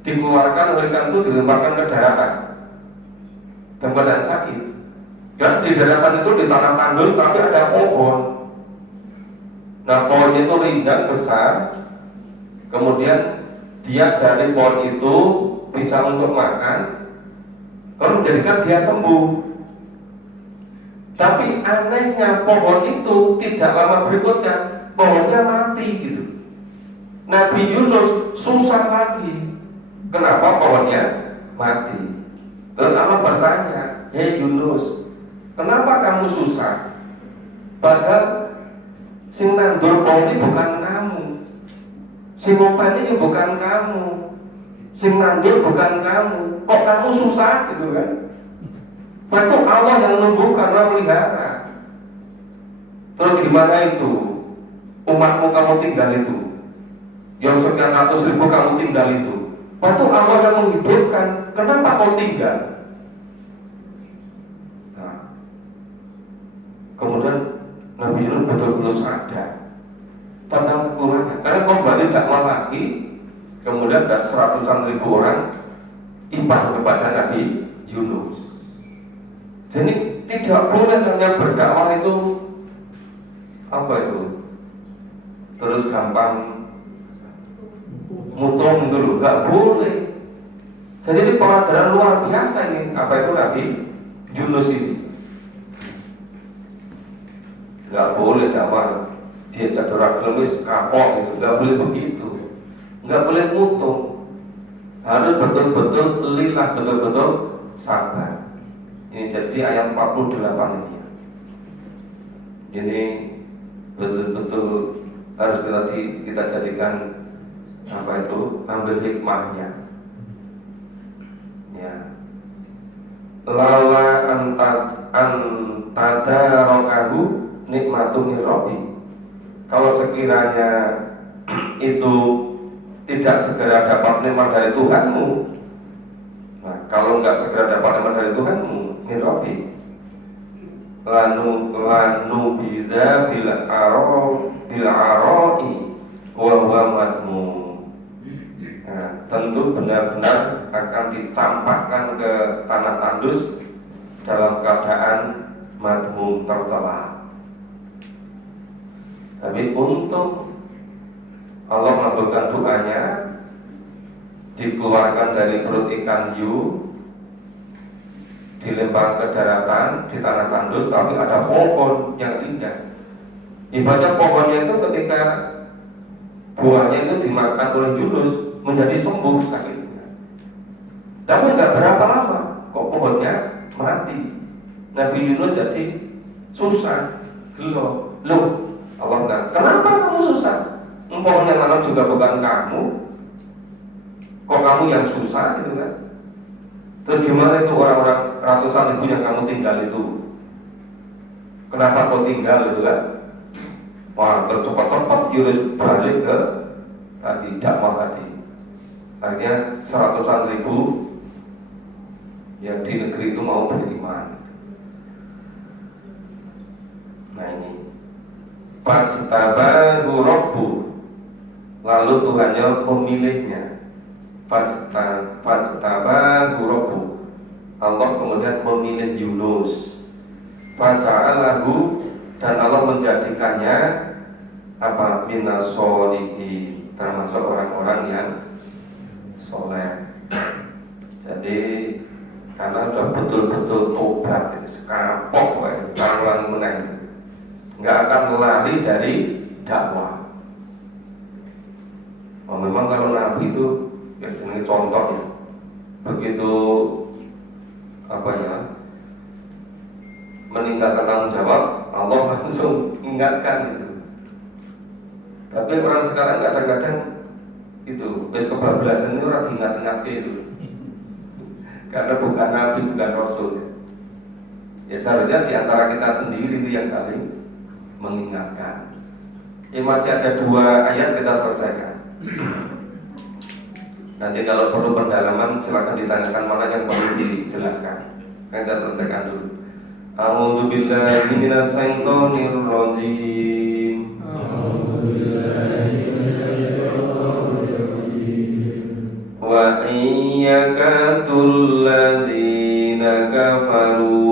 dikeluarkan oleh ikan itu, dilemparkan ke daratan dalam keadaan sakit. Ya, di daratan itu di tanah tandus tapi ada pohon. Nah, pohonnya itu rindang besar. Kemudian dia dari pohon itu bisa untuk makan, kalau menjadikan dia sembuh. Tapi anehnya pohon itu tidak lama berikutnya pohonnya mati gitu. Nabi Yunus susah lagi. Kenapa pohonnya mati? Terus Allah bertanya, hei Yunus, kenapa kamu susah? Padahal sing nandur pohon ini bukan kamu, sing ngopeni ini bukan kamu, sing nandur bukan kamu. Kok kamu susah gitu kan? Itu Allah yang menumbuhkan, Allah melihara. Terus gimana itu? Umatmu kamu tinggal itu, yang sekian ratus ribu kamu tinggal itu, itu Allah yang menghidupkan. Kenapa kau tinggal? Nah, kemudian Nabi Yunus betul-betul sadar tentang kekurangan. Karena kembali dakwah lagi, kemudian ada seratusan ribu orang iman kepada Nabi Yunus. Jadi tidak boleh hanya berdakwah itu apa itu terus gampang mutung dulu, nggak boleh. Jadi ini pelajaran luar biasa ini. Apa itu Nabi Yunus ini? Nggak boleh dakwah dia jadwal klemis kapok gitu, nggak boleh begitu, nggak boleh mutung, harus betul-betul lillah, betul-betul sabar. Ini jadi ayat 48 ini. Ini betul-betul harus kita jadikan apa itu, ambil hikmahnya. Ya. Lala antadarokahu nikmatu min rabbi. Kalau sekiranya itu tidak segera dapat nikmat dari Tuhanmu, nah kalau nggak segera dapat nikmat dari Tuhanmu, min rabbi, lanu bida bil aroi wa huwa madmum. Nah, tentu benar-benar akan dicampakkan ke tanah tandus dalam keadaan madmum, tercela. Tapi untung Allah mengabulkan doanya, dikeluarkan dari perut ikan hiu, dilempar ke daratan di tanah tandus, tapi ada pohon yang indah. Ibaratnya pohonnya itu ketika buahnya itu dimakan oleh Yunus menjadi sembuh sakitnya. Tapi nggak berapa lama kok pohonnya mati. Nabi Yunus jadi susah, gelo. Loh, Allah bilang, kenapa kamu susah? Pohon yang nanam juga bukan kamu, kok kamu yang susah gitu kan? Terus gimana itu orang-orang ratusan ribu yang kamu tinggal itu? Kenapa kau tinggal gitu kan? Wah, tercepat-cepat Yunus balik ke tadi dakwah tadi. Akhirnya seratusan ribu yang di negeri itu mau beriman. Nah ini Fajtabahu Rabbu, lalu Tuhannya memilihnya. Fajtabahu Rabbu, Allah kemudian memilih Yunus. Faja'alahu, dan Allah menjadikannya apa, minas sholihin, termasuk orang-orang yang soleh. Jadi karena sudah betul-betul tobat, jadi sekapok, orang menang. nggak akan lari dari dakwah. Memang kalau Nabi itu biasanya contoh ya, begitu meninggalkan tanggung jawab, Allah langsung ingatkan itu. Tapi orang sekarang kadang-kadang itu wis kebablasan itu orang ingat-ingat itu, karena bukan Nabi, bukan Rasul. Ya seharusnya diantara kita sendiri itu yang saling mengingatkan. Masih ada 2 ayat kita selesaikan. Nanti kalau perlu pendalaman silakan ditanyakan mana yang perlu dijelaskan. Kita selesaikan dulu. A'udzu billahi minasy syaithanir rajim. Wa iyyakatul ladzina kafaru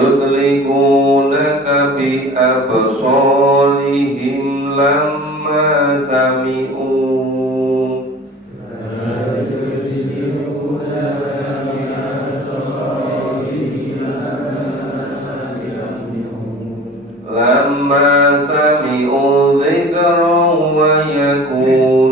yudlikunaka bi absarihim lamma sami'u dzikra wa yaqulun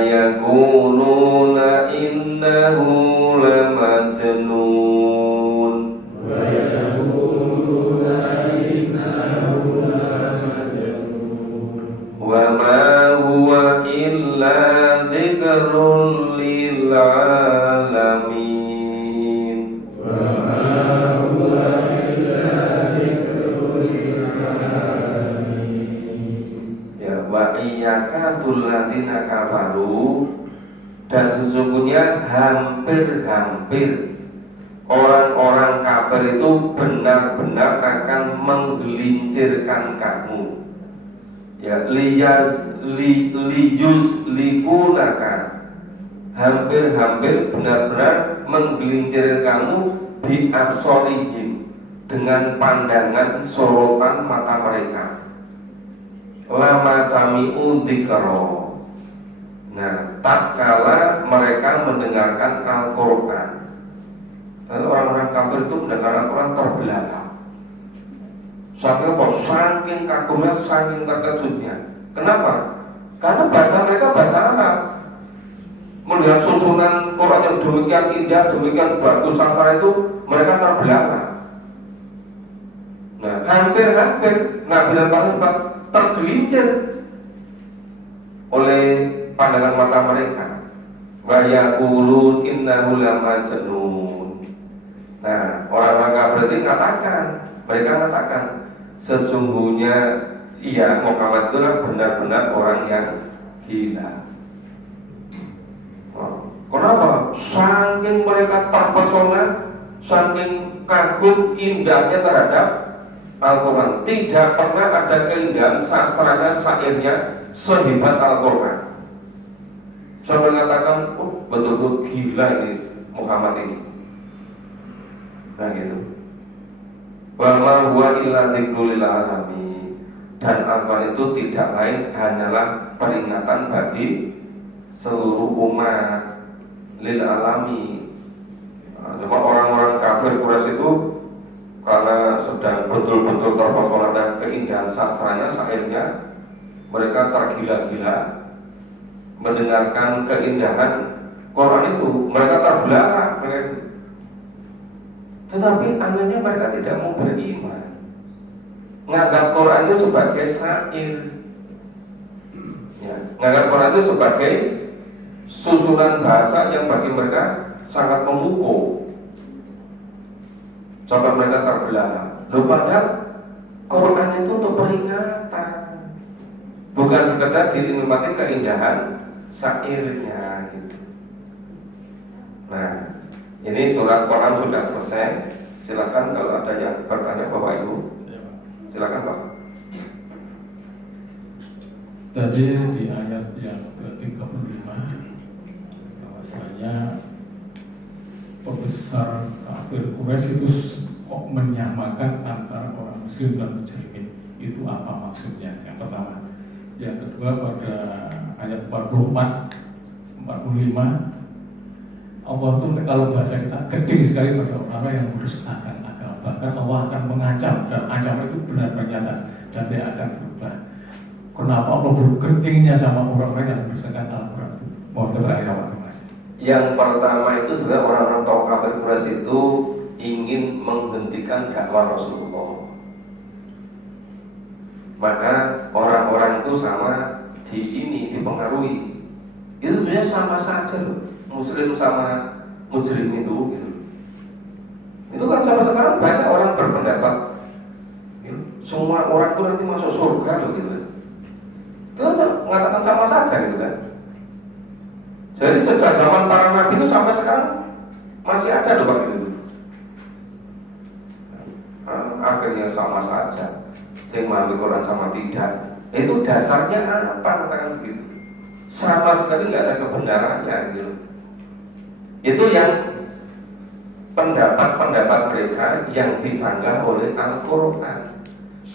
yaquluna innahu lamajnun wa ma huwa illa dzikrun lil alamin ya wa iyyakatul ladzina kafaru. Dan sesungguhnya hampir-hampir orang-orang kafir itu benar-benar akan menggelincirkan kamu. Ya, liyus likunaka, hampir-hampir benar-benar menggelincirkan kamu bi absorihim, dengan pandangan sorotan mata mereka. Lama sami'u dzikra. Nah, tatkala mereka mendengarkan Al-Quran, orang-orang kafir itu mendengar Al-Quran terbelalak. Saking kagumnya, saking terkejutnya. Kenapa? Karena bahasa mereka bahasa Arab. Melihat susunan Quran yang demikian indah, demikian bagus sastra itu, mereka terbelalak. Nah, hampir-hampir Nabi dan para sahabat tergelincir oleh pandangan mata mereka. Wa yaqulun innahu lamajnun. Nah, orang-orang kafir itu mereka mengatakan sesungguhnya ia Muhammad itu benar-benar orang yang gila. Kenapa? Saking mereka terpesona, saking kagum indahnya terhadap Al-Quran. Tidak pernah ada keindahan sastranya, syairnya sehebat Al-Quran. Saya mengatakan, betul-betul gila ini Muhammad ini. Nah gitu. Wa ma huwa illa dzikrul lil alamin. Dan Al-Quran itu tidak lain hanyalah peringatan bagi seluruh umat, lil alamin. Cuma orang-orang kafir Quraisy itu karena sedang betul-betul terpesona dengan keindahan sastranya, syairnya, mereka tergila-gila mendengarkan keindahan Quran itu, mereka terbelalak. Tetapi anehnya mereka tidak mau beriman, menganggap Quran itu sebagai syair, ya, menganggap Quran itu sebagai susunan bahasa yang bagi mereka sangat memukul, sampai mereka terbelalak. Loh, padahal Quran itu untuk peringatan, bukan sekedar dinikmati keindahan syairnya gitu. Nah, ini surat Quran sudah selesai. Silakan kalau ada yang bertanya Bapak Ibu. Silakan Pak. Tadi di ayat yang ke-35 bahwasanya pembesar kafir Quraisy itu kok menyamakan antara orang muslim dan muslimin. itu apa maksudnya? Yang pertama. Yang kedua pada ayat 44, 45, Allah itu kalau bahasa kita gede sekali pada orang yang merusakan agama. Bahkan Allah akan mengancam, dan ancaman itu benar-benar nyata dan dia akan berubah. Kenapa Allah bergeningnya sama orang-orang yang merusakan Al-Quran? Mau terakhir waktu Mas. Yang pertama itu sebenarnya orang-orang tokoh kafir Quraisy itu ingin menghentikan dakwah Rasulullah. Maka orang-orang itu sama dipengaruhi. Itu sebenarnya sama saja loh, Muslim sama Mujrim itu gitu. Itu kan sama sekarang banyak orang berpendapat gitu, semua orang itu nanti masuk surga loh gitu. Itu kan mengatakan sama saja gitu kan. Jadi sejak zaman para nabi itu sampai sekarang masih ada loh Pak gitu. Akhirnya sama saja. Saya memahami Quran sama tidak. Itu dasarnya apa katakan begitu? Sama sekali nggak ada kebenarannya gitu. Itu yang pendapat-pendapat mereka yang disanggah oleh Al-Quran,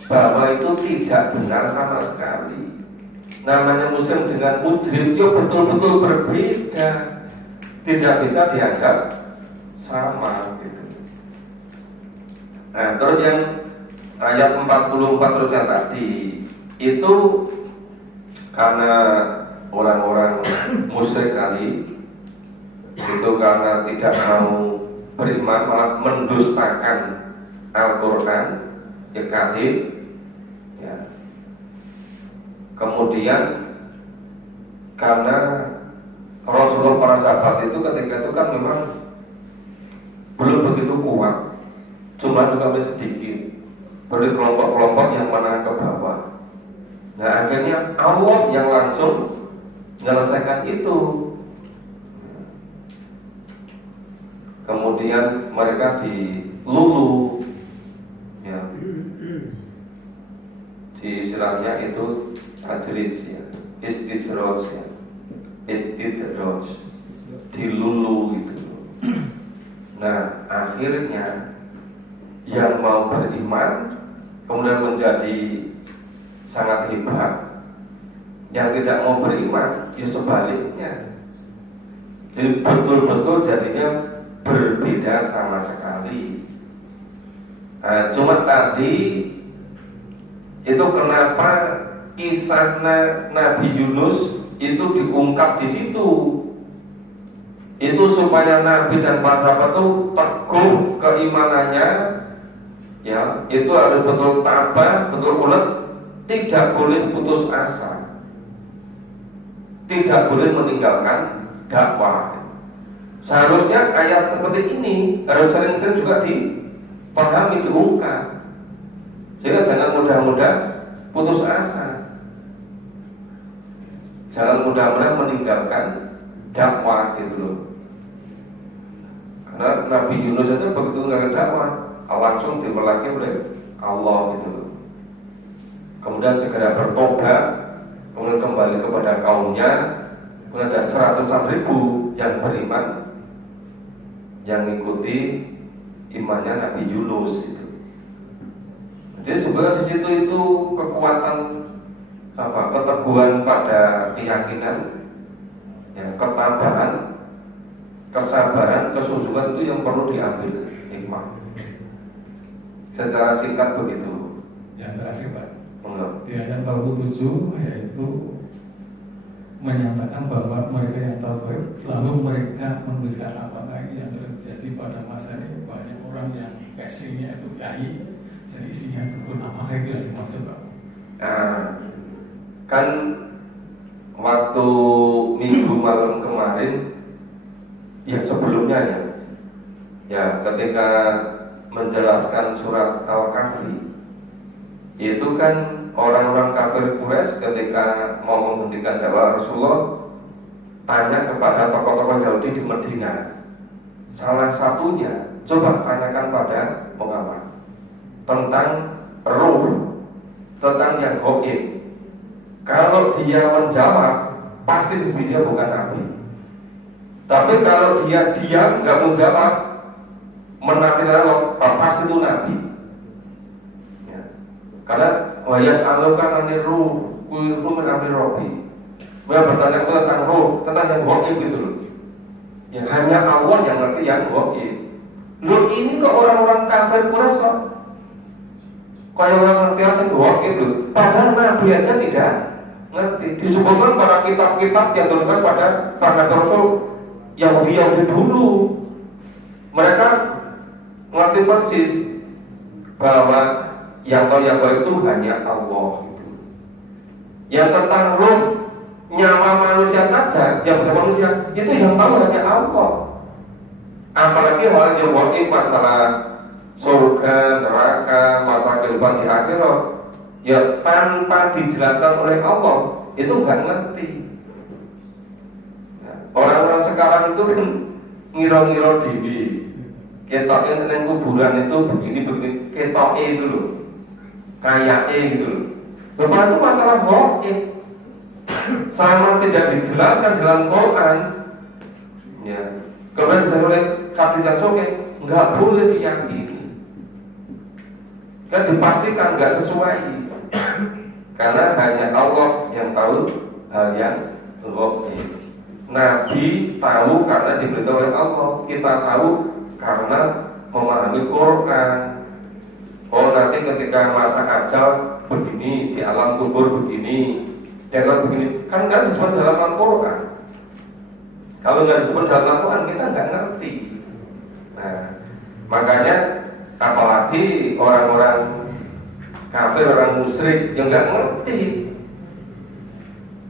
bahwa itu tidak benar sama sekali. Namanya Muslim dengan Mujrim itu betul-betul berbeda, tidak bisa dianggap sama gitu. Nah terus yang ayat 44 terusnya tadi itu karena orang-orang musyrik tadi itu karena tidak mau beriman malah mendustakan Al-Quran, ya kadhib, ya. Kemudian karena Rasulullah, para sahabat itu ketika itu kan memang belum begitu kuat, jumlah juga masih sedikit, beri kelompok-kelompok yang menengah ke bawah. Nah akhirnya Allah yang langsung menyelesaikan itu. Kemudian mereka dilulu, ya, di istilahnya itu tajrid, ya, istidroj, ya, istidroj, dilulu itu. Nah akhirnya yang mau beriman kemudian menjadi sangat hebat, yang tidak mau beriman ya sebaliknya. Jadi betul-betul jadinya berbeda sama sekali. Nah, cuma tadi itu kenapa kisah Nabi Yunus itu diungkap di situ. Itu supaya Nabi dan para sahabat itu teguh keimanannya, ya, itu harus betul tabah, betul ulet, tidak boleh putus asa, tidak boleh meninggalkan dakwah. Seharusnya ayat seperti ini harus sering-sering juga dipahami, diungkap, sehingga jangan mudah-mudah putus asa, jangan mudah-mudah meninggalkan dakwah gitu loh. Karena Nabi Yunus itu begitu meninggalkan dakwah langsung dimelaki oleh Allah gitu loh. Kemudian segera bertobat, kemudian kembali kepada kaumnya. Kemudian ada 100.000 yang beriman, yang mengikuti imannya Nabi Yunus itu. Jadi sebenarnya di situ itu kekuatan keteguhan pada keyakinan, ya, ketabahan, kesabaran, kesungguhan itu yang perlu diambil hikmah. Secara singkat begitu. Yang terakhir Pak, Menurut. di ayat 47 yaitu menyatakan bahwa mereka yang tauhid lalu mereka menuliskan apakah ini yang terjadi pada masa ini. Banyak orang yang casingnya itu kiai, jadi isinya itu pun apakah itu yang dimaksud Pak? Kan waktu minggu malam kemarin, ya sebelumnya ya ketika menjelaskan surat Al-Kahfi, itu kan orang-orang kafir Quraisy ketika mau menghentikan dakwah Rasulullah tanya kepada tokoh-tokoh Yahudi di Madinah. Salah satunya, coba tanyakan pada Muhammad tentang ruh, tentang yang gaib. Kalau dia menjawab, pasti dia bukan nabi. Tapi kalau dia diam nggak menjawab, menafsirkan pasti itu nabi. Ya. Karena wayas alukan anir ruh, ruh mengambil robi. Mereka bertanya tentang ruh, tentang yang goib gitu loh. Yang hanya Allah yang ngerti yang goib. Loh ini kok orang-orang kafir Quraisy kok kayak orang ngerti asal goib loh. Padahal Nabi aja tidak ngerti. Disebutkan pada kitab-kitab yang diturunkan pada para rasul Yahudi dulu. Mereka ngerti persis bahwa yang tahu yang baik itu hanya Allah. Yang tentang ruh, nyawa manusia saja, yang bersama manusia, itu yang tahu hanya Allah. Apalagi hal yang wajib masalah surga, neraka, masalah kehidupan di akhirat, ya tanpa dijelaskan oleh Allah, itu nggak ngerti. Orang-orang sekarang itu kan ngiro-ngiro dewi, ketoknya tentang kuburan itu begini-begini, ketoknya itu loh, kayaknya gitu loh. Bapak itu masalah goib, selama tidak dijelaskan dalam Quran, ya, kemudian saya oleh Khadijah Soke nggak boleh diyakini, kan dipastikan nggak sesuai, karena hanya Allah yang tahu hal yang goib. Nabi tahu karena diberitahu oleh Allah, kita tahu karena memahami Quran. Oh nanti ketika masa ajal begini, di alam kubur begini, di alam begini, kan nggak disebut dalam Al-Quran. Kalau nggak disebut dalam Al-Quran kita nggak ngerti. Nah makanya apalagi orang-orang kafir, orang musyrik yang nggak ngerti.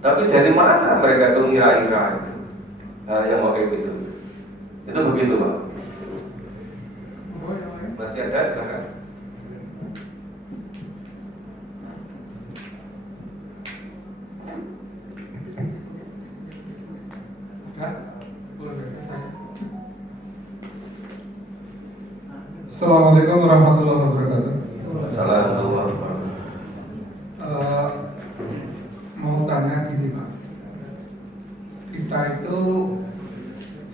Tapi dari mana mereka tuh ngira-ngira itu? Yang mau kayak gitu. Itu begitu Pak. Masih ada silakan. Assalamualaikum warahmatullahi wabarakatuh. Assalamualaikum. Mau tanya gini Pak, kita itu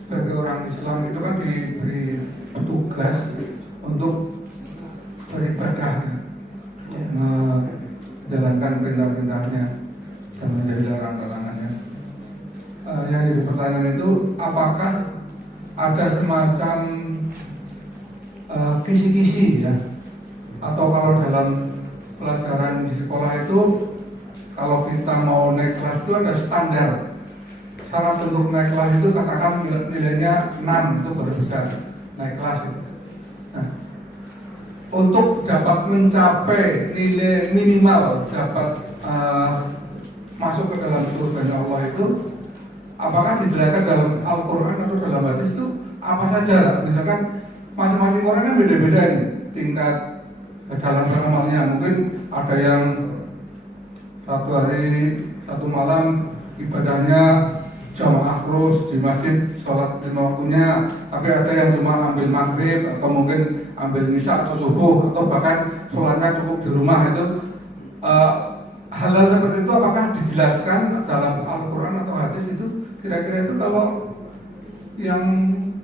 sebagai orang Islam itu kan diberi tugas untuk beribadah, menjalankan perintah-perintahnya dan menjadi larangan-larangannya. Yang jadi pertanyaan itu, apakah ada semacam kisi-kisi ya, atau kalau dalam pelajaran di sekolah itu, kalau kita mau naik kelas itu ada standar. Syarat untuk naik kelas itu katakan nilainya 6 itu baru bisa naik kelas itu. Nah, untuk dapat mencapai nilai minimal dapat masuk ke dalam surga Allah itu, apakah dijelaskan dalam Al-Quran atau dalam hadis itu apa saja? Misalkan masing-masing orang kan beda-beda nih tingkat dalam amalnya. Mungkin ada yang satu hari satu malam ibadahnya jamaah terus di masjid, sholat lima waktunya, tapi ada yang cuma ambil maghrib atau mungkin ambil isya atau subuh, atau bahkan sholatnya cukup di rumah. Itu hal-hal seperti itu apakah dijelaskan dalam Al-Quran atau hadis itu? Kira-kira itu kalau yang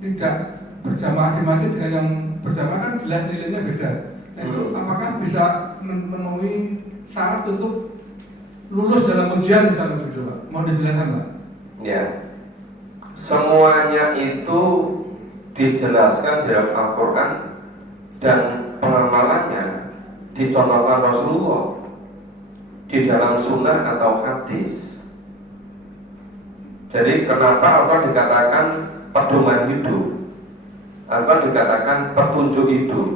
tidak berjamaah di masjid dengan yang berjamaah kan jelas nilainya beda. Nah, itu apakah bisa memenuhi syarat untuk lulus dalam ujian misalnya begitu Pak? Mau dijelaskan Pak? Ya, semuanya itu dijelaskan dalam Al-Quran dan pengamalannya dicontohkan Rasulullah di dalam sunnah atau hadis. Jadi kenapa Allah dikatakan pedoman hidup, Allah dikatakan petunjuk hidup?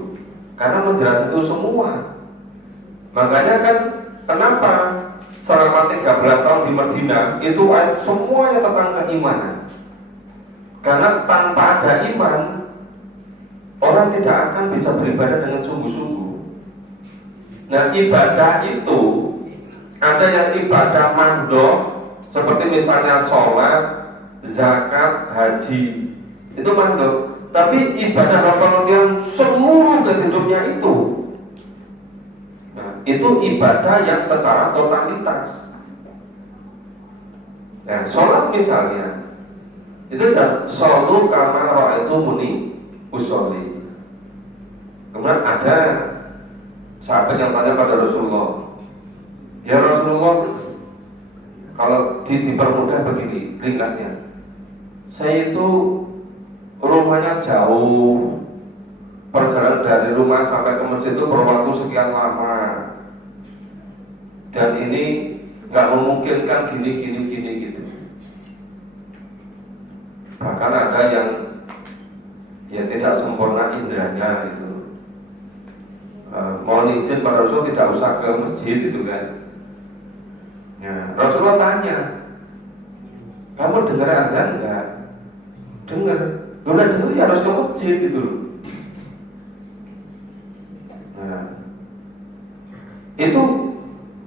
Karena menjelaskan itu semua. Makanya kan kenapa selama 13 tahun di Madinah itu semuanya tentang keimanan. Karena tanpa ada iman, orang tidak akan bisa beribadah dengan sungguh-sungguh. Nah, ibadah itu ada yang ibadah mandor, seperti misalnya sholat, zakat, haji, itu mandor. Tapi ibadah pengertian seluruh hidupnya itu, nah, itu ibadah yang secara totalitas. Nah, sholat misalnya, itu sholu kama ra'aitu muni usolli. Kemudian ada sahabat yang tanya pada Rasulullah, ya Rasulullah, kalau dipermudah begini ringkasnya, saya itu rumahnya jauh, perjalanan dari rumah sampai ke masjid itu berwaktu sekian lama, dan ini nggak memungkinkan gini gitu. Bahkan ada yang ya tidak sempurna indranya gitu. Mohon izin pada Rasul tidak usah ke masjid itu kan. Ya, Rasulullah tanya, kamu dengar adzan enggak? Dengar. Udah dengar ya harus ke masjid gitu. Nah, itu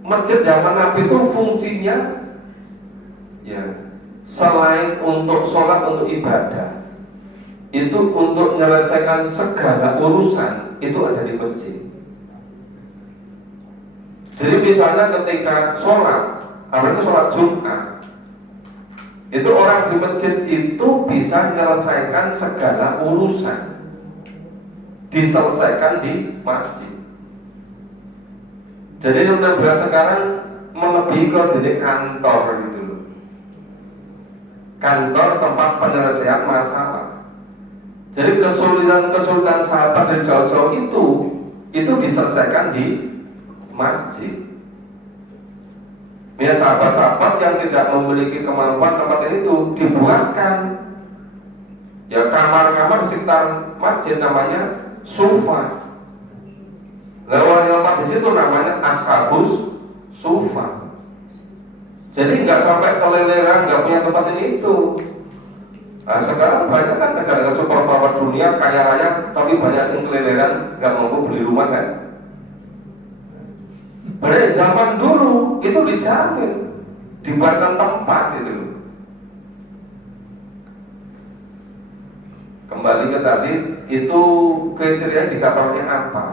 masjid zaman Nabi itu fungsinya ya selain untuk sholat, untuk ibadah, itu untuk menyelesaikan segala urusan itu ada di masjid. Jadi misalnya ketika sholat, apalagi sholat Jumat, itu orang di masjid itu bisa menyelesaikan segala urusan, diselesaikan di masjid. Jadi benar-benar sekarang melebihi ke jadi kantor gitu loh. Kantor tempat penyelesaian masalah. Jadi kesulitan sahabat dari jauh-jauh itu diselesaikan di masjid. Ya, sahabat-sahabat yang tidak memiliki kemampuan tempat itu dibuatkan ya kamar-kamar di sekitar masjid, namanya sufa. Lawan yang di situ namanya ashabus sufa. Jadi nggak sampai keleleran, nggak punya tempat itu. Nah, sekarang banyak kan negara superpower dunia kaya raya, tapi banyak yang keleleran, nggak mampu beli rumah kan. Pada zaman dulu itu dijamin, dibuatkan tempat itu. Kembali ke tadi, itu kriteria dikatakan apa?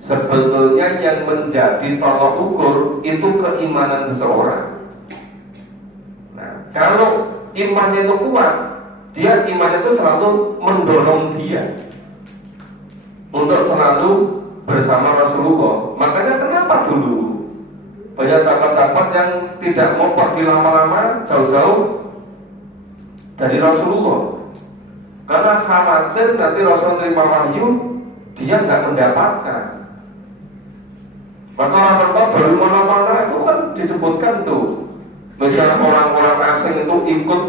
Sebetulnya yang menjadi tolok ukur itu keimanan seseorang. Nah, kalau imannya itu kuat, dia imannya itu selalu mendorong dia untuk selalu bersama Rasulullah. Makanya kenapa dulu banyak sahabat-sahabat yang tidak mau pergi lama-lama jauh-jauh dari Rasulullah, karena khawatir nanti Rasul terima wahyu dia nggak mendapatkan. Maka orang-orang baru mana-mana itu kan disebutkan tuh, misalnya orang-orang asing itu ikut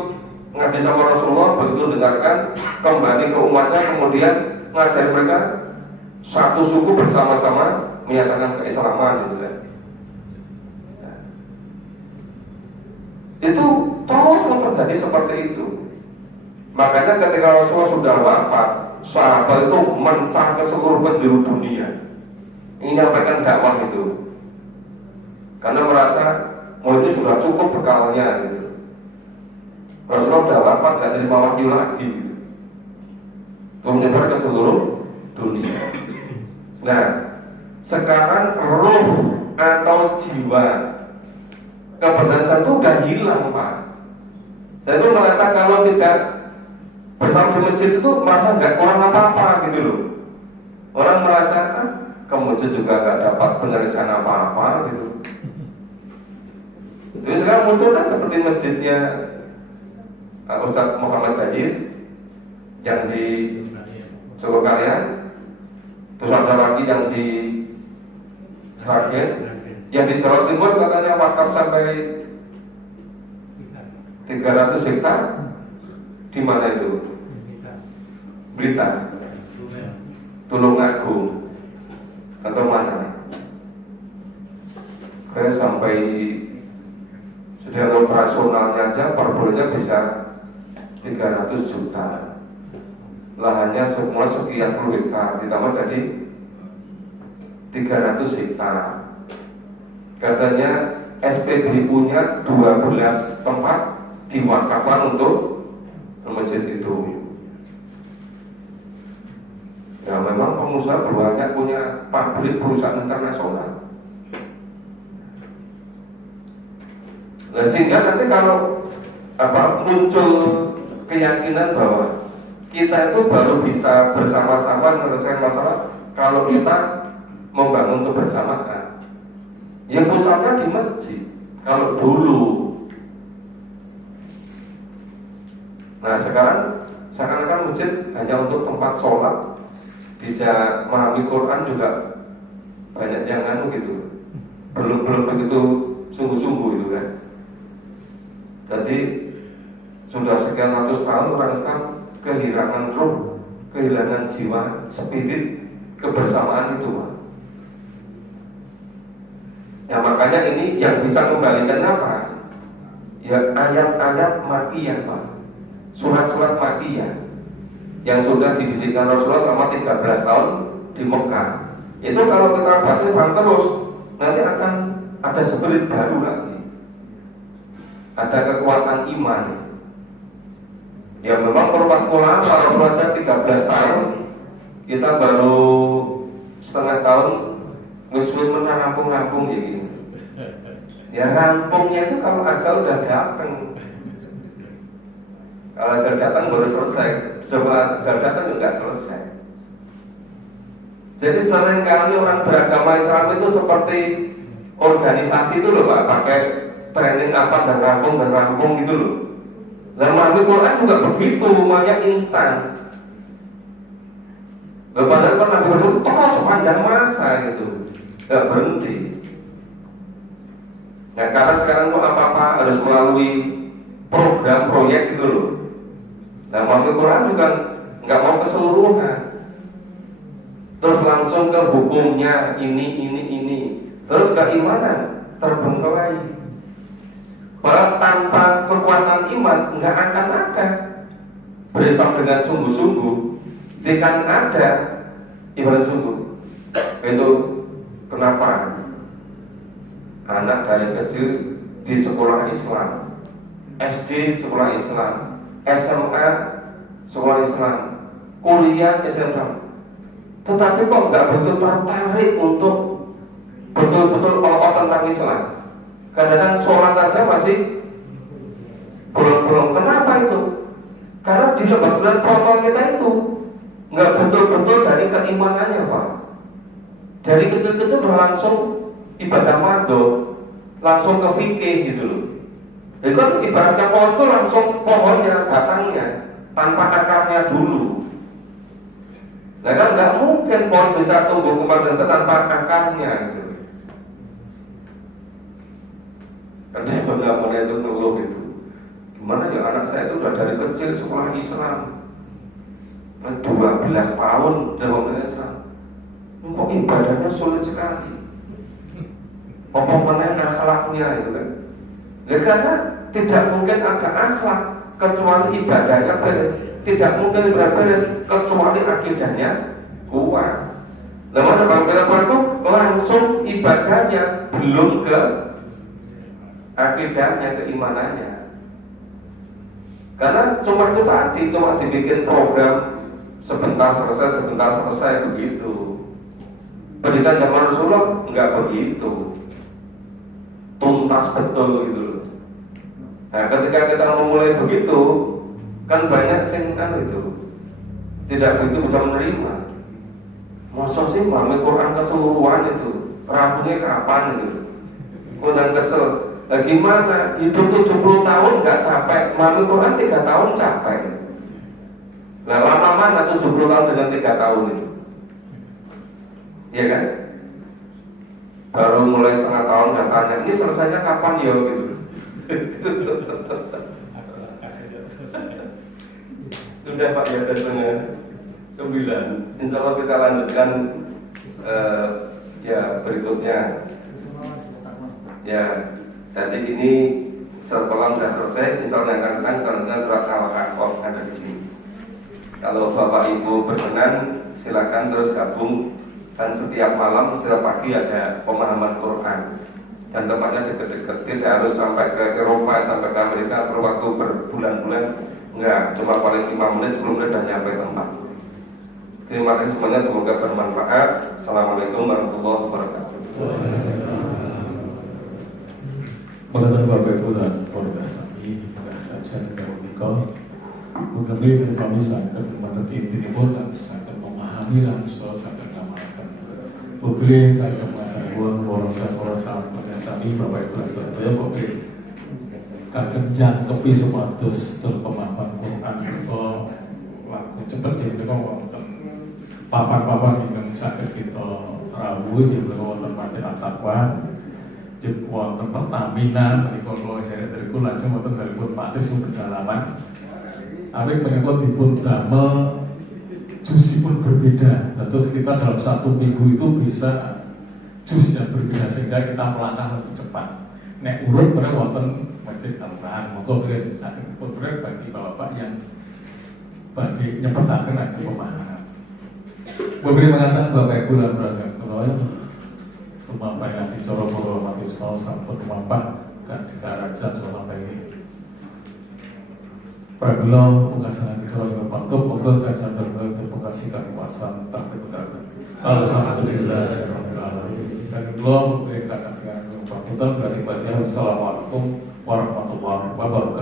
ngaji sama Rasulullah, begitu dengarkan kembali ke umatnya, kemudian ngajari mereka satu suku bersama-sama menyatakan keislaman gitu kan. Nah, itu terus terjadi seperti itu. Makanya ketika Rasulullah sudah wafat, sahabat itu mencang ke seluruh penjuru dunia ini menyampaikan dakwah itu, karena merasa ini sudah cukup bekalnya gitu. Rasulullah sudah wafat, tidak terima wahyu lagi gitu. Itu menyebar ke seluruh dunia. Nah, sekarang ruh atau jiwa kebersamaan itu sudah hilang Pak. Saya itu merasa kalau tidak bersama di masjid itu merasa nggak kurang apa-apa gitu loh. Orang merasa ke masjid juga nggak dapat penyelesaian apa-apa gitu. Jadi sekarang muncul kan seperti masjidnya Ustaz Muhammad Sajid yang di Sukokalian, terus ada lagi yang di Sragen, yang di Jawa Timur katanya wakaf sampai 300 hektar. Di mana itu? Blitar, Tulungagung atau mana? Kayak sampai sudah operasionalnya aja per bulannya bisa 300 juta. Lahannya semua sekian puluh hektar, ditambah jadi 300 hektar. Katanya SPBU-nya 12 tempat diwakafkan untuk masjid itu. Ya memang pengusaha banyak punya pabrik perusahaan internasional. Nah, sehingga nanti kalau muncul keyakinan bahwa kita itu baru bisa bersama-sama menyelesaikan masalah kalau kita membangun kebersamaan. Ya pusatnya di masjid. Kalau dulu, nah sekarang seakan-akan masjid hanya untuk tempat sholat, tidak memahami Quran juga banyak yang anu gitu, belum begitu sungguh-sungguh itu kan. Jadi sudah sekian ratus tahun orang Islam kehilangan roh, kehilangan jiwa, spirit kebersamaan itu, Pak. Ya makanya ini yang bisa kembalikan apa? Ya ayat-ayat Makkiyah, Pak. Surat-surat Makkiyah yang sudah dididikkan Rasulullah selama 13 tahun di Mekah. Itu kalau kita baca terus, nanti akan ada spirit baru lagi. Ada kekuatan iman. Ya memang perpakkulan kalau belajar 13 tahun, kita baru setengah tahun muslim rampung-rampung ya gitu. Ya rampungnya itu kalau ajal udah datang. Kalau ajal datang baru selesai. Setelah ajal datang enggak selesai. Jadi seringkali orang beragama Islam itu seperti organisasi itu loh Pak, pakai training apa dan rampung gitu loh. Dan memahami Quran juga begitu, semuanya instan. Padahal kan Nabi Muhammad terus sepanjang masa gitu, nggak berhenti. Nah karena sekarang tuh apa-apa harus melalui program proyek gitu loh. Nah memahami Quran juga nggak mau keseluruhan. Terus langsung ke hukumnya ini. Terus keimanan terbengkalai. Bahwa tanpa kekuatan iman nggak akan ada berislam dengan sungguh-sungguh. Tidak ada ibadah sungguh. Itu kenapa anak dari kecil di sekolah Islam, SD sekolah Islam, SMA sekolah Islam, kuliah Islam, tetapi kok nggak betul tertarik untuk betul-betul tahu tentang Islam. Kadang-kadang sholat aja masih belum. Kenapa itu? Karena di lembaga protokol kita itu nggak betul-betul dari keimanannya Pak. Dari kecil-kecil udah langsung ibadah mado, langsung ke fikih gitu loh. Itu kan ibaratnya pohon itu langsung pohonnya, batangnya, tanpa akarnya dulu. Nah kan nggak mungkin pohon bisa tumbuh kembang tanpa akarnya gitu. Karena nggak mulai itu ngeluh itu. Gimana ya anak saya itu udah dari kecil sekolah Islam 12 tahun dalam Islam, kok ibadahnya sulit sekali. Apa-apanya akhlaknya itu kan. Ya, karena tidak mungkin ada akhlak kecuali ibadahnya beres. Tidak mungkin ibadah beres kecuali akidahnya kuat. Nah, mana Bang Bela itu langsung ibadahnya belum ke akidahnya, keimanannya. Karena cuma itu tadi, cuma dibikin program sebentar selesai begitu. Pendidikan zaman Rasulullah enggak begitu tuntas betul gitu loh. Nah ketika kita memulai begitu, kan banyak yang itu tidak begitu bisa menerima. Masa sih memahami Quran keseluruhan itu rampungnya kapan gitu. Kemudian kesel. Nah gimana? Hidup 70 tahun nggak capek, memahami Quran 3 tahun capek. Nah lama mana 70 tahun dengan 3 tahun itu? Iya kan? Baru mulai setengah tahun dan tanya, ini selesainya kapan ya gitu. Sudah Pak ya setengah 9. Insya Allah kita lanjutkan ya berikutnya. Ya, jadi ini setelah sudah selesai, misalnya akan datang surat Al-Kahf ada di sini. Kalau Bapak Ibu berkenan, silakan terus gabung. Dan setiap malam, setiap pagi ada pemahaman Quran. Dan tempatnya dekat-dekat, tidak harus sampai ke Eropa, sampai ke Amerika, perlu waktu berbulan-bulan. Enggak, cuma paling 5 menit sebelum sudah nyampe tempat. Terima kasih semuanya, semoga bermanfaat. Assalamualaikum warahmatullahi wabarakatuh. Mengenai Bapak Ibu dan keluarga kami, kajian Garunikol, Mungkin bersama-sama mengerti inti dan bisa memahami dan selalu akan amalkan. publik, ada masyarakat, orang sama sami, Bapak Ibu saya publik. Kadang jangkepi supados pemahaman Quran itu laku cepet jadi kalau papan-papan yang sakit kita rawuh jadi wonten Majelis Taqwa, jadi wonten Pertamina, kalau dari ku langsung wonten dari pun Pati sudah pedalaman. Tapi menikah dipun damel jus pun berbeda. Terus kita dalam 1 minggu itu bisa jus yang berbeda sehingga kita melangkah lebih cepat. Nek urut pada wonten Masjid Al-Quran, moga beliau sakit pun bagi bapak yang bagi nyepetaken lagi pemahaman. Beri mengatakan Bapak Ibu dan Brasa Kuloy, tumampai nanti coro poro mati usaha sampun tumampak dan dikaraja tumampai ini. Prabilo pengasaran kalau yang pantuk moga kaca terpengkasih kekuasaan tak berputar. Alhamdulillah. Saya belum berikan dengan pangkutan dari bagian. Assalamualaikum warahmatullahi wabarakatuh.